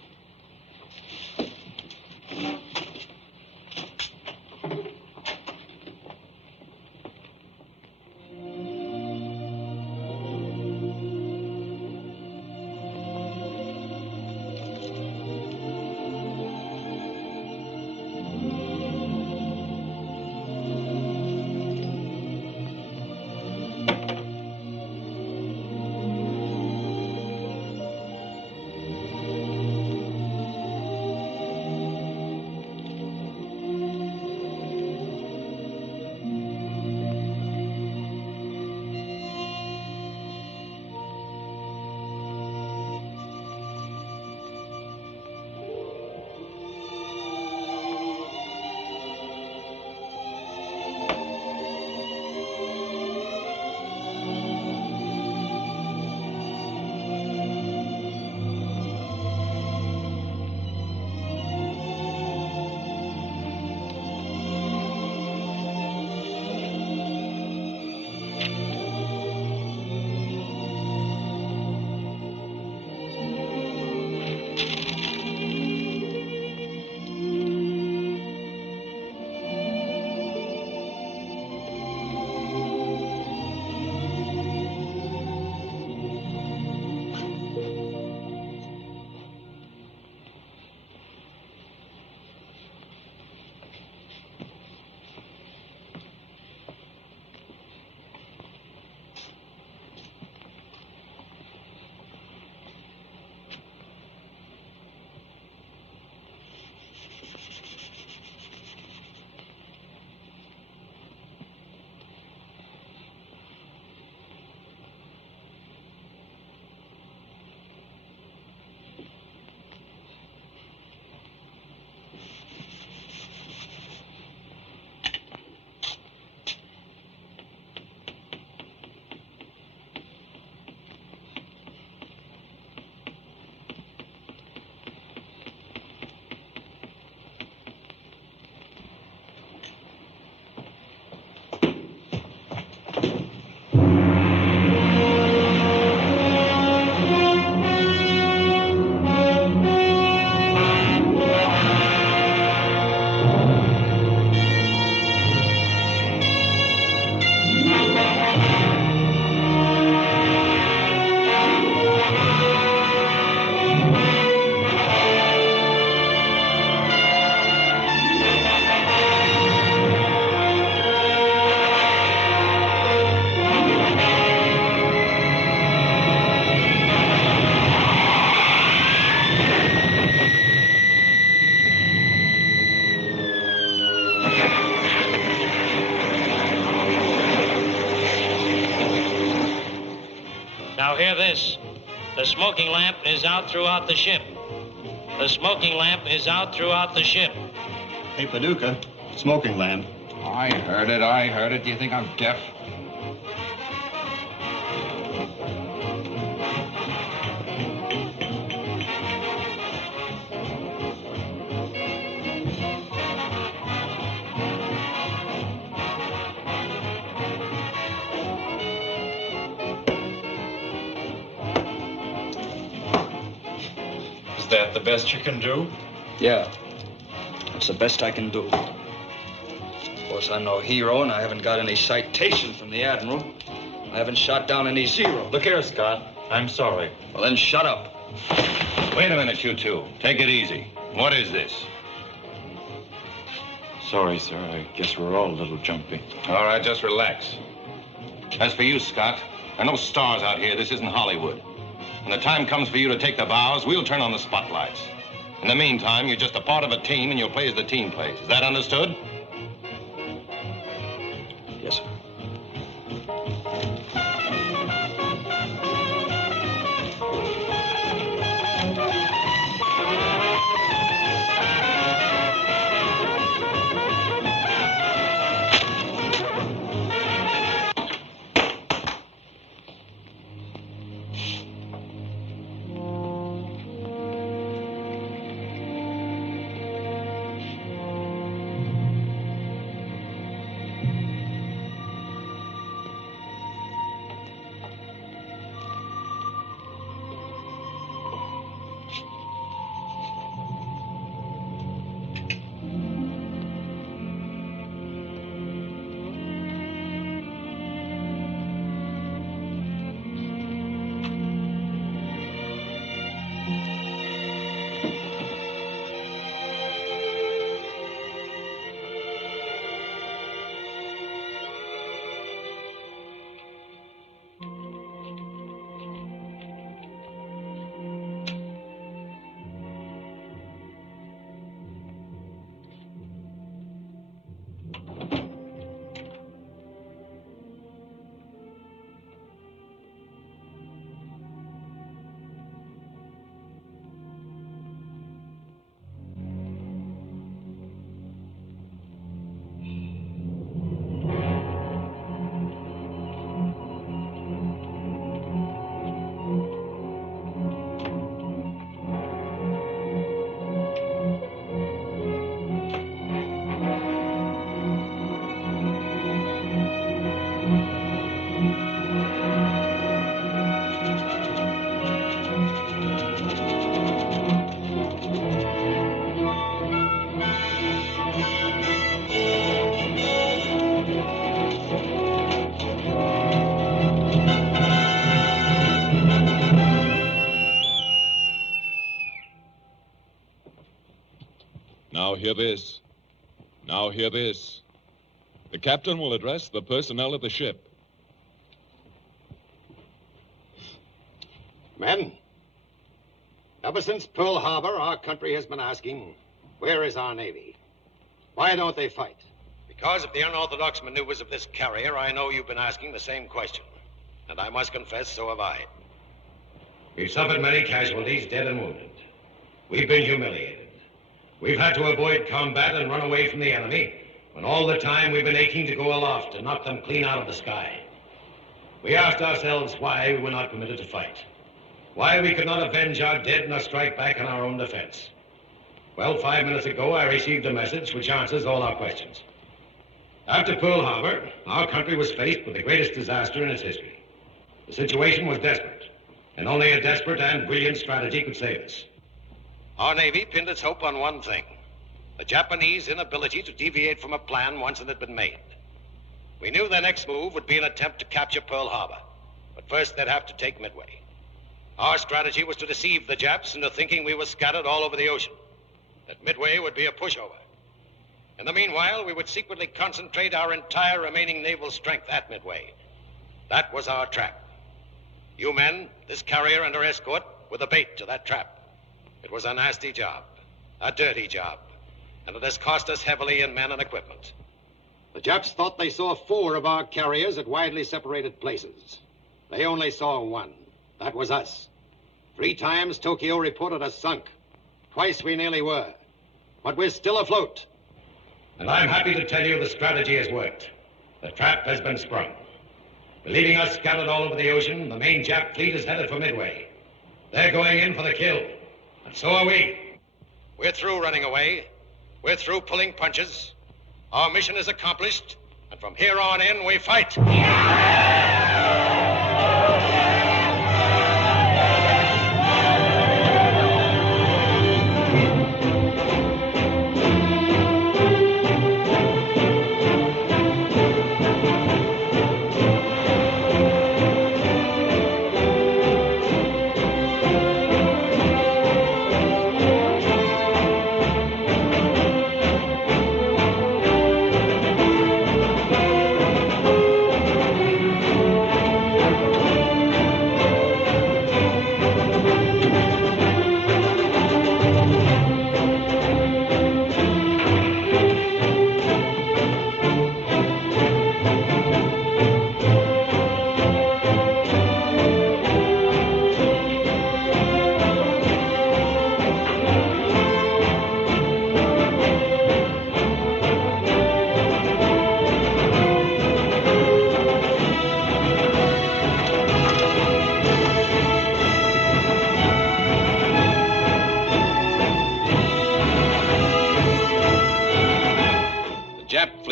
Now hear this. The smoking lamp is out throughout the ship. The smoking lamp is out throughout the ship. Hey, Paducah, smoking lamp. I heard it. Do you think I'm deaf? Is that the best you can do? Yeah. That's the best I can do. Of course, I'm no hero, and I haven't got any citation from the Admiral. I haven't shot down any Zero. Look here, Scott. I'm sorry. Well, then shut up. Wait a minute, you two. Take it easy. What is this? Sorry, sir. I guess we're all a little jumpy. All right, just relax. As for you, Scott, there are no stars out here. This isn't Hollywood. When the time comes for you to take the bows, we'll turn on the spotlights. In the meantime, you're just a part of a team, and you'll play as the team plays. Is that understood? Yes, sir. Now hear this. Now hear this. The captain will address the personnel of the ship. Men, ever since Pearl Harbor, our country has been asking, where is our Navy? Why don't they fight? Because of the unorthodox maneuvers of this carrier, I know you've been asking the same question. And I must confess, so have I. We've suffered many casualties, dead and wounded. We've been humiliated. We've had to avoid combat and run away from the enemy, when all the time we've been aching to go aloft and knock them clean out of the sky. We asked ourselves why we were not permitted to fight. Why we could not avenge our dead in a strike back in our own defense. Well, 5 minutes ago, I received a message which answers all our questions. After Pearl Harbor, our country was faced with the greatest disaster in its history. The situation was desperate, and only a desperate and brilliant strategy could save us. Our Navy pinned its hope on one thing, the Japanese inability to deviate from a plan once it had been made. We knew their next move would be an attempt to capture Pearl Harbor, but first they'd have to take Midway. Our strategy was to deceive the Japs into thinking we were scattered all over the ocean, that Midway would be a pushover. In the meanwhile, we would secretly concentrate our entire remaining naval strength at Midway. That was our trap. You men, this carrier and her escort, were the bait to that trap. It was a nasty job, a dirty job, and it has cost us heavily in men and equipment. The Japs thought they saw 4 of our carriers at widely separated places. They only saw 1. That was us. 3 times Tokyo reported us sunk. Twice we nearly were. But we're still afloat. And I'm happy to tell you the strategy has worked. The trap has been sprung. Believing us scattered all over the ocean, the main Jap fleet is headed for Midway. They're going in for the kill. And so are we. We're through running away. We're through pulling punches. Our mission is accomplished, and from here on in, we fight.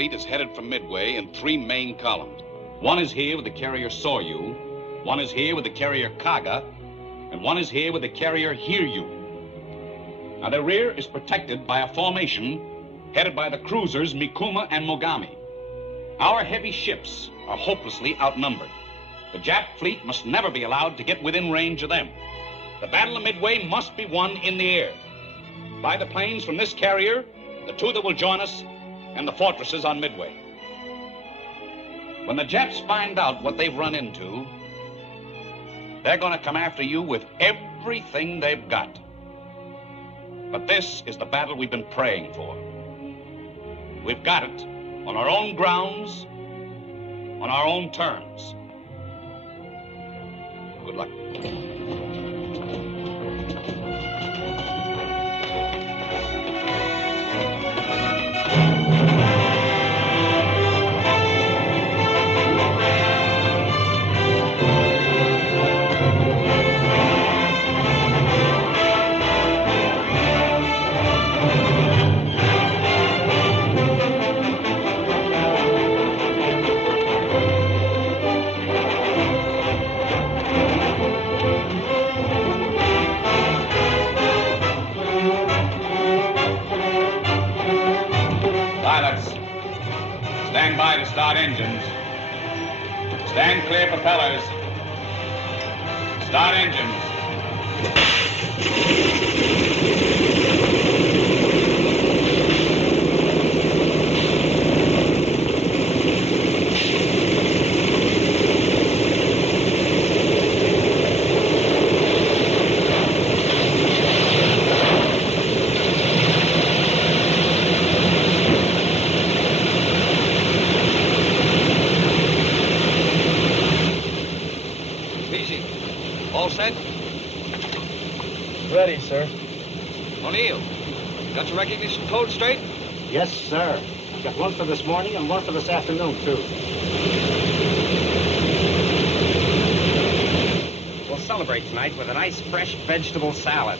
fleet is headed for Midway in 3 main columns. One is here with the carrier Soryu, one is here with the carrier Kaga, and one is here with the carrier Hiryu. Now, their rear is protected by a formation headed by the cruisers Mikuma and Mogami. Our heavy ships are hopelessly outnumbered. The Jap fleet must never be allowed to get within range of them. The Battle of Midway must be won in the air. By the planes from this carrier, the 2 that will join us, and the fortresses on Midway. When the Japs find out what they've run into, they're going to come after you with everything they've got. But this is the battle we've been praying for. We've got it on our own grounds, on our own terms. Good luck. Stand by to start engines. Stand clear propellers. Start engines. All set? Ready, sir. O'Neill, got your recognition code straight? Yes, sir. I've got one for this morning and one for this afternoon, too. We'll celebrate tonight with a nice fresh vegetable salad.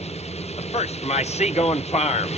The first from my seagoing farm.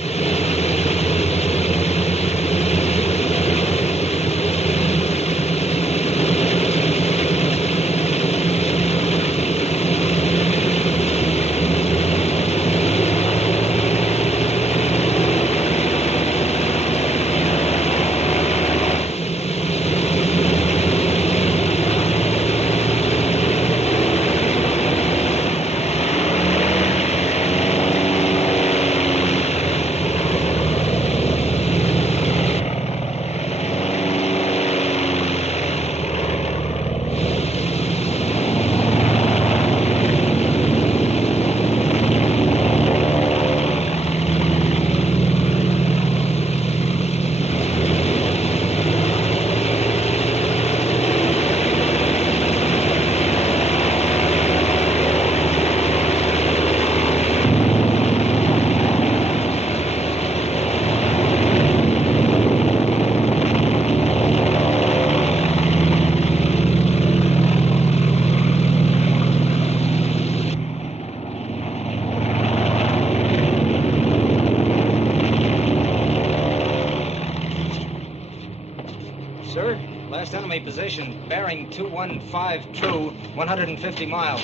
Enemy position, bearing 215 true, 150 miles.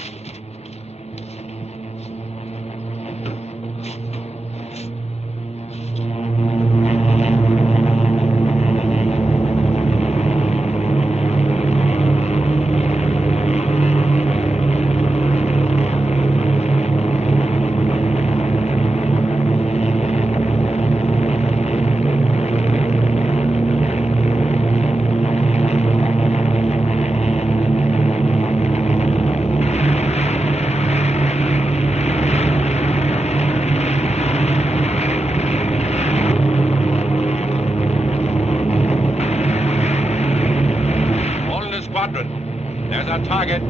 There's our target.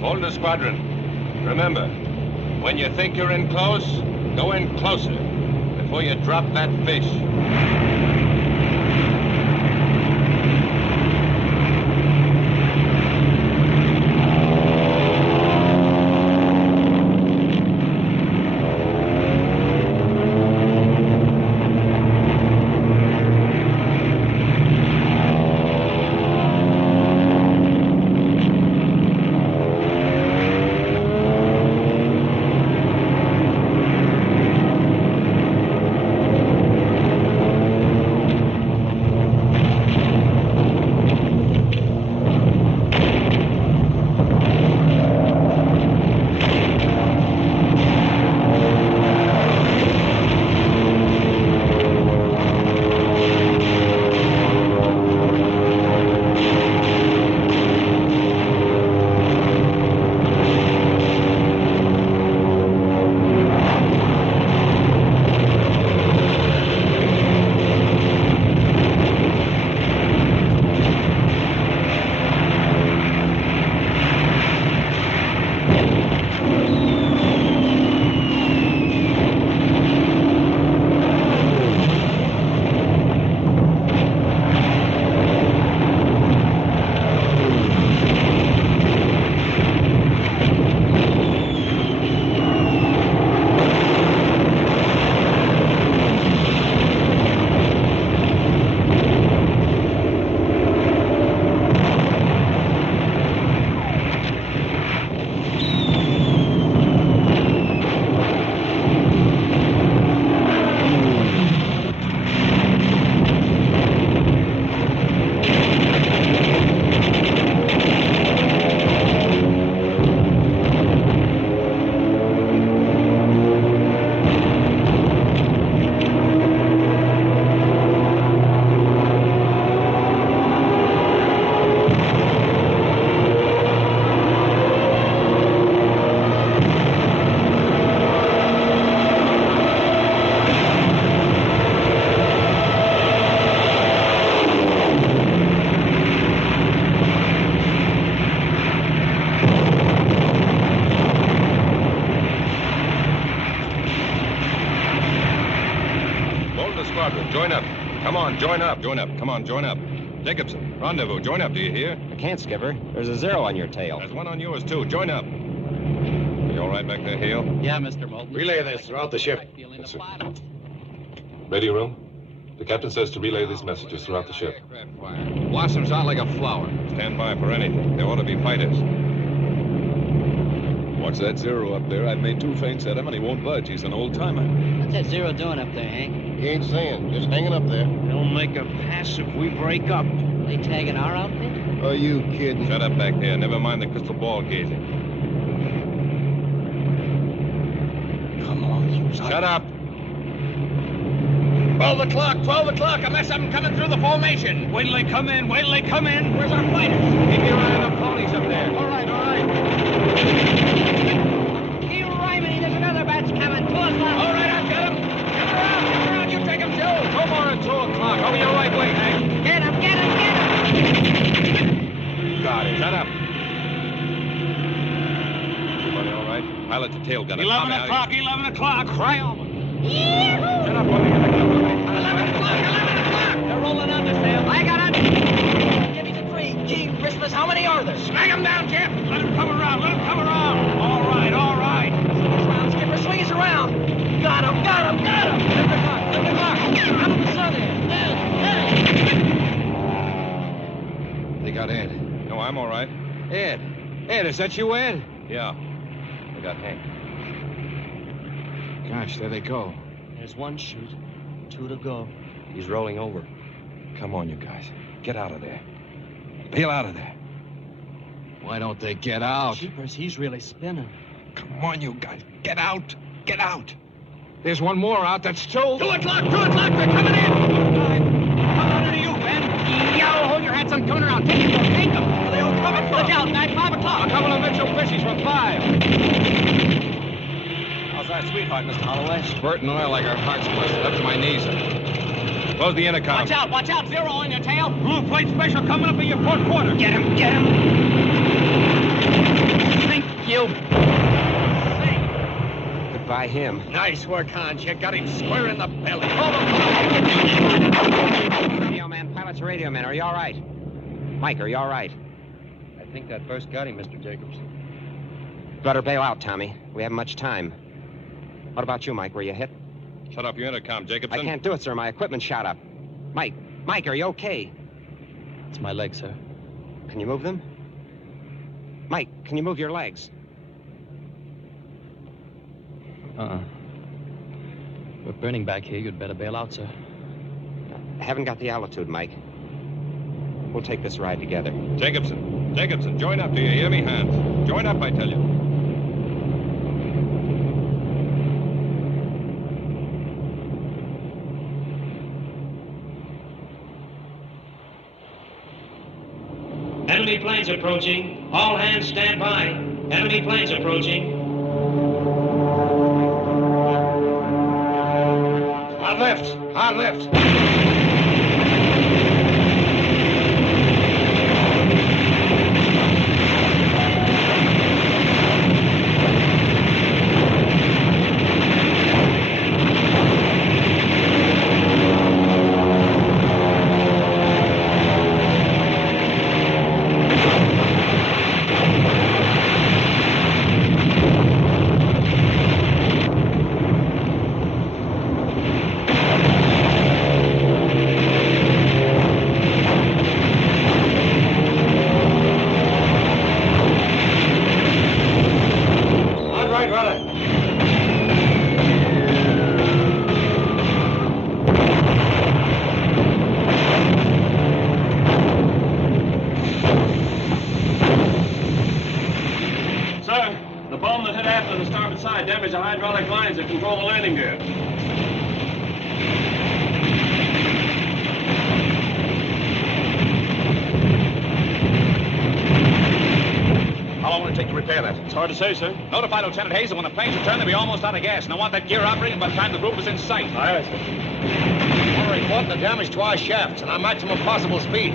Hold the squadron. Remember, when you think you're in close, go in closer before you drop that fish. join up. Come on, join up. Join up. Come on, join up. Jacobson, rendezvous. Join up, do you hear? I can't, Skipper. There's a 0 on your tail. There's one on yours, too. Join up. You all right back there, Hale? Yeah, Mr. Moulton. Relay this throughout the ship. Yes, sir. Radio room? The captain says to relay these messages throughout the ship. Blossoms out like a flower. Stand by for anything. There ought to be fighters. Watch that 0 up there. I've made 2 feints at him, and he won't budge. He's an old-timer. What's that 0 doing up there, Hank? He ain't saying. Just hanging up there. They'll make a pass if we break up. They tagging our outfit? Are you kidding? Shut up back there. Never mind the crystal ball gazing. Come on, you Shut up. 12 o'clock, 12 o'clock. I mess something coming through the formation. Wait till they come in, wait till they come in. Where's our fighters? Keep your eye on the ponies up there. All right, all right. Keep rhyming. There's another batch coming. 2 o'clock. All right, I've got him. Come around. You take him, Joe. No more than 2 o'clock. Over your right way, Hank. Get him, get him, get him. Got it. Shut up. Everybody all right? Pilot to tail gunner. 11 o'clock, 11 o'clock. Cry over. Shut up, Bobby. 11 o'clock. They're rolling under sail. I got it. Give me the 3. Gee, Christmas, how many are there? Snag him down, Jeff. Let him come around, let him come around. All right, all right. Swing us around, Skipper. Swing us around. Got him, got him, got him. Look at the clock, look at the clock. Out of the sun there. They got Ed. No, I'm all right. Ed. Ed, is that you, Ed? Yeah. They got Hank. Gosh, there they go. There's 1 shoot, 2 to go. He's rolling over. Come on, you guys. Get out of there. Bail out of there. Why don't they get out? Jeepers, he's really spinning. Come on, you guys. Get out. Get out. There's 1 more out. That's 2. 2 o'clock, 2 o'clock. They're coming in. Come under to you, Ben. Yo, hold your hats. I'm coming around. Take them, take them. Are they all coming? Look out, Knight. 5 o'clock. A couple of Mitchell fishies for 5. How's our sweetheart, Mr. Holloway? Spurting oil like her heart's busted up to my knees. Close the intercom. Watch out, 0 on your tail. Blue plate special coming up in your port quarter. Get him, get him. Thank you. Goodbye, him. Nice work, Hans. You got him square in the belly. Radio man, pilot's a radio man. Are you all right? Mike, are you all right? I think that first got him, Mr. Jacobs. Better bail out, Tommy. We haven't much time. What about you, Mike? Were you hit? Shut up your intercom, Jacobson. I can't do it, sir. My equipment shot up. Mike, are you okay? It's my leg, sir. Can you move them? Mike, can you move your legs? We're burning back here. You'd better bail out, sir. I haven't got the altitude, Mike. We'll take this ride together. Jacobson, join up. Do you hear me, Hans? Join up, I tell you. Enemy planes approaching. All hands stand by. Enemy planes approaching. On left. On left. Damage the hydraulic lines that control the landing gear. How long will it take to repair that? It's hard to say, sir. Notify Lieutenant Hazel when the planes return, they'll be almost out of gas, and I want that gear operating by the time the group is in sight. Aye, sir. We're reporting the damage to our shafts and our maximum possible speed.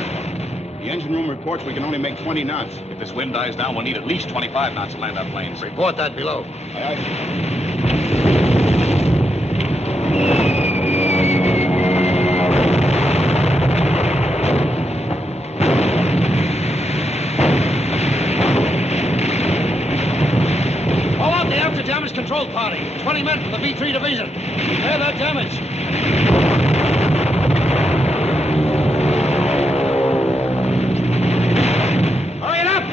sir? The engine room reports we can only make 20 knots. If this wind dies down, we'll need at least 25 knots to land our planes. Report that below. Aye, aye. Call out the after damage control party. 20 men from the B-3 division. Repair that damage. Hurry it up!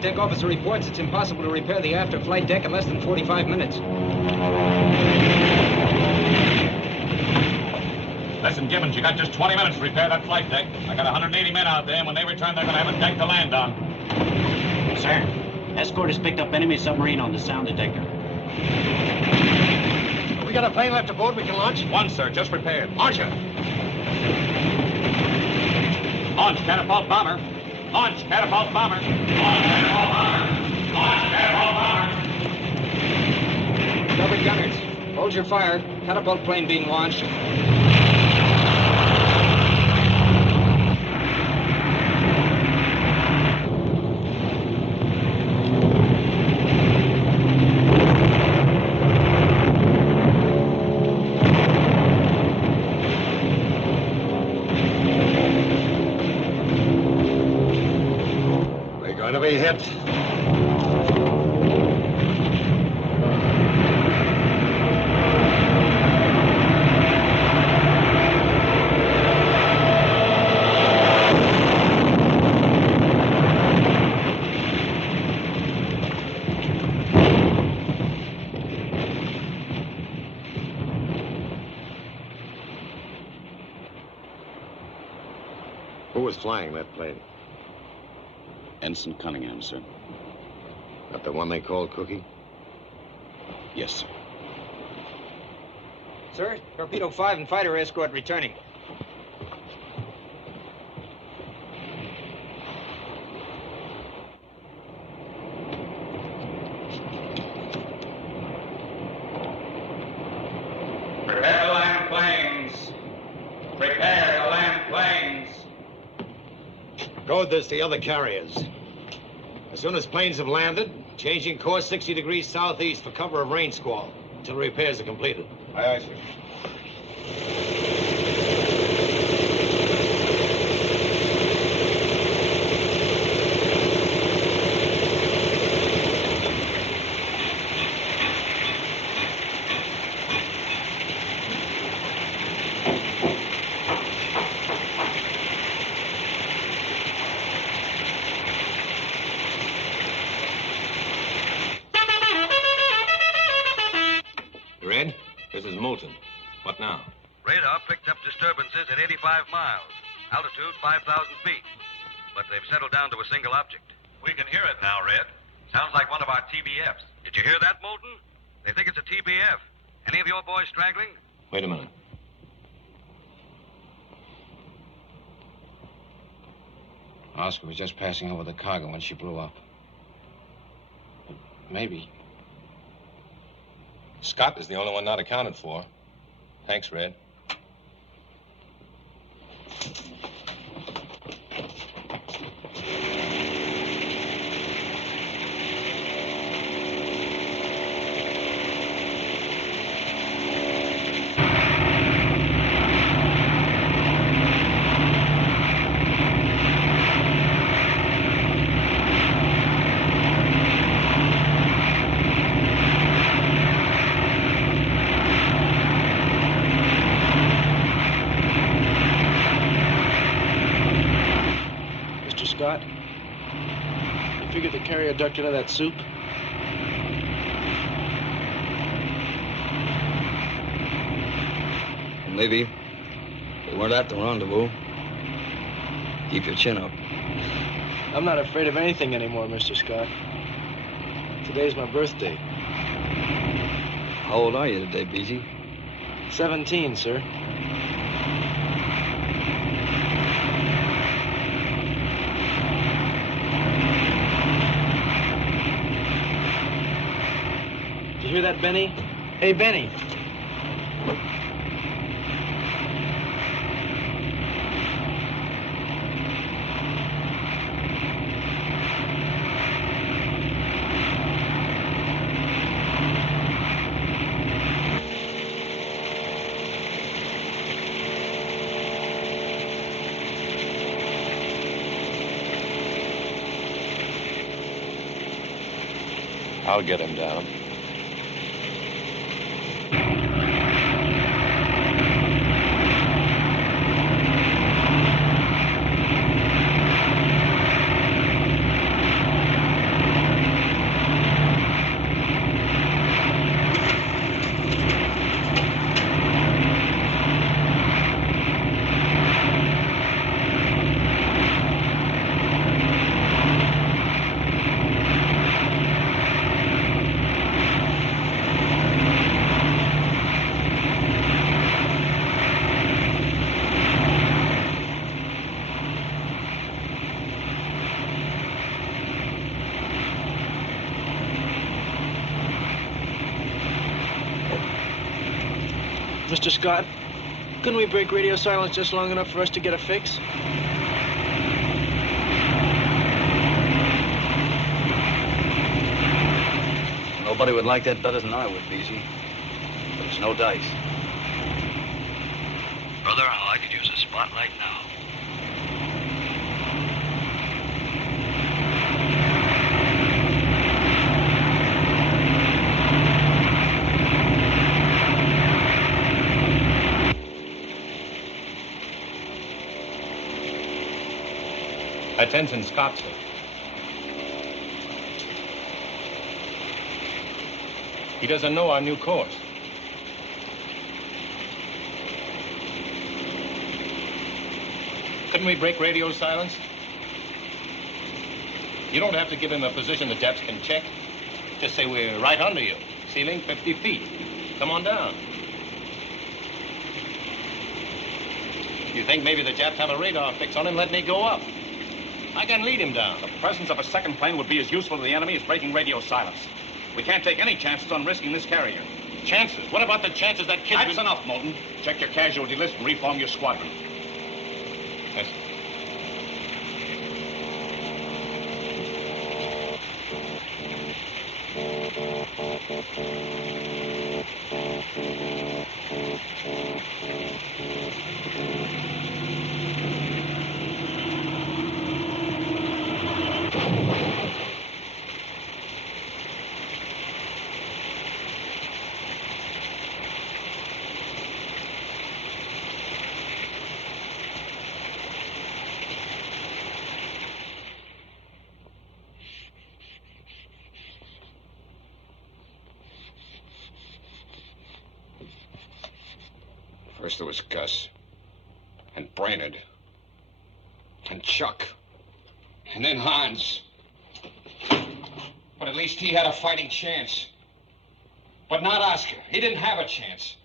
Deck officer reports it's impossible to repair the after flight deck in less than 45 minutes. Listen, Gibbons, you got just 20 minutes to repair that flight deck. I got 180 men out there, and when they return, they're going to have a deck to land on. Sir, escort has picked up enemy submarine on the sound detector. We got a plane left aboard we can launch? One, sir, just repaired. Launch it. Launch catapult bomber. Launch catapult bomber. Launch catapult bomber. Launch catapult bomber. Double gunners, hold your fire. Catapult plane being launched. Going to be hit. Who was flying that plane? Ensign Cunningham, sir. That the one they called Cookie? Yes, sir. Sir, Torpedo 5 and fighter escort returning. Prepare to land planes. Prepare to land planes. Code this to the other carriers. As soon as planes have landed, changing course 60 degrees southeast for cover of rain squall until repairs are completed. Aye, aye, sir. Red, this is Moulton. What now? Radar picked up disturbances at 85 miles, altitude 5,000 feet. But they've settled down to a single object. We can hear it now, Red. Sounds like one of our TBFs. Did you hear that, Moulton? They think it's a TBF. Any of your boys straggling? Wait a minute. Oscar was just passing over the cargo when she blew up. Maybe. Scott is the only one not accounted for. Thanks, Red. get the carrier ducked into that soup? Maybe. They weren't at the rendezvous. Keep your chin up. I'm not afraid of anything anymore, Mr. Scott. Today's my birthday. How old are you today, BG? 17, sir. Did you hear that, Benny? Hey, Benny. I'll get him down. Mr. Scott, couldn't we break radio silence just long enough for us to get a fix? Nobody would like that better than I would, BZ. But it's no dice. Brother, I could use a spotlight now. Attention, Scottsville. He doesn't know our new course. Couldn't we break radio silence? You don't have to give him a position the Japs can check. Just say we're right under you. Ceiling 50 feet. Come on down. You think maybe the Japs have a radar fix on him? Let me go up. I can lead him down. The presence of a second plane would be as useful to the enemy as breaking radio silence. We can't take any chances on risking this carrier. Chances? What about the chances that kid... That's enough, Moulton. Check your casualty list and reform your squadron. Yes. First there was Gus, and Brainerd, and Chuck, and then Hans. But at least he had a fighting chance. But not Oscar. He didn't have a chance.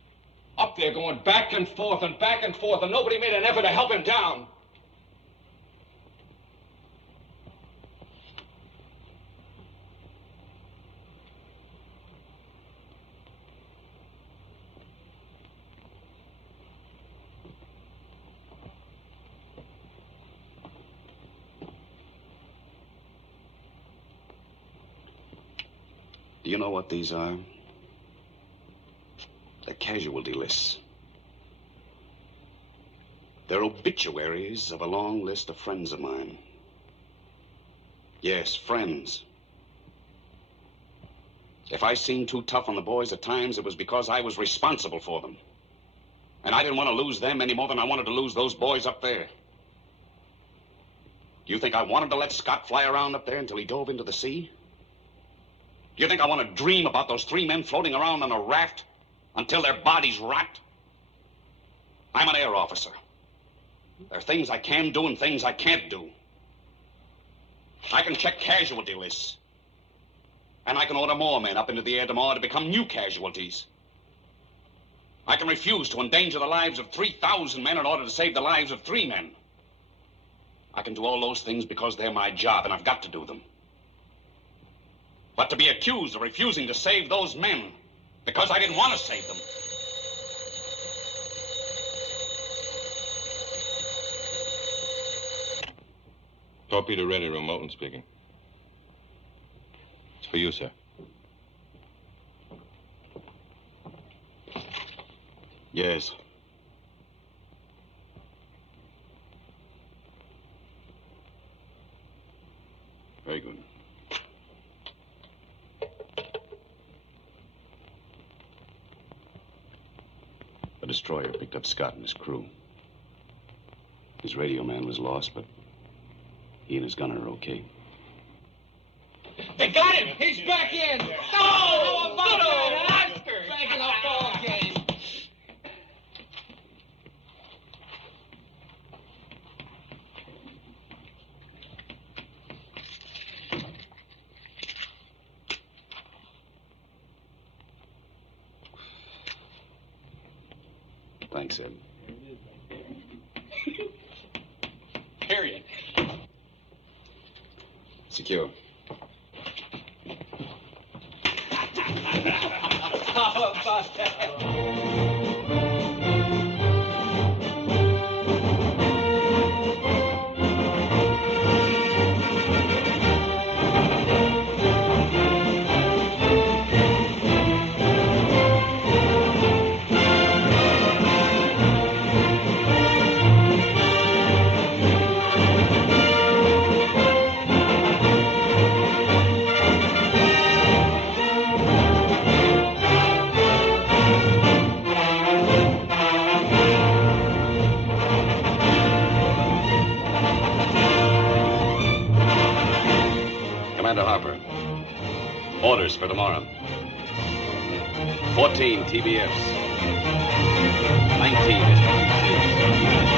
Up there going back and forth, and nobody made an effort to help him down. Do you know what these are? They're casualty lists. They're obituaries of a long list of friends of mine. Yes, friends. If I seemed too tough on the boys at times, it was because I was responsible for them. And I didn't want to lose them any more than I wanted to lose those boys up there. Do you think I wanted to let Scott fly around up there until he dove into the sea? Do you think I want to dream about those 3 men floating around on a raft until their bodies rot? I'm an air officer. There are things I can do and things I can't do. I can check casualty lists. And I can order more men up into the air tomorrow to become new casualties. I can refuse to endanger the lives of 3,000 men in order to save the lives of 3 men. I can do all those things because they're my job, and I've got to do them. But to be accused of refusing to save those men because I didn't want to save them. Torpedo ready room, Moulton speaking. It's for you, sir. Yes. Very good. The destroyer picked up Scott and his crew. His radio man was lost, but he and his gunner are okay. They got him! He's back in! Oh, how about that, Oscar? Back in the ball game. Thanks, Ed. Period. Secure. How about that? Commander Harper. Orders for tomorrow. 14 TBFs. 19 SPCs.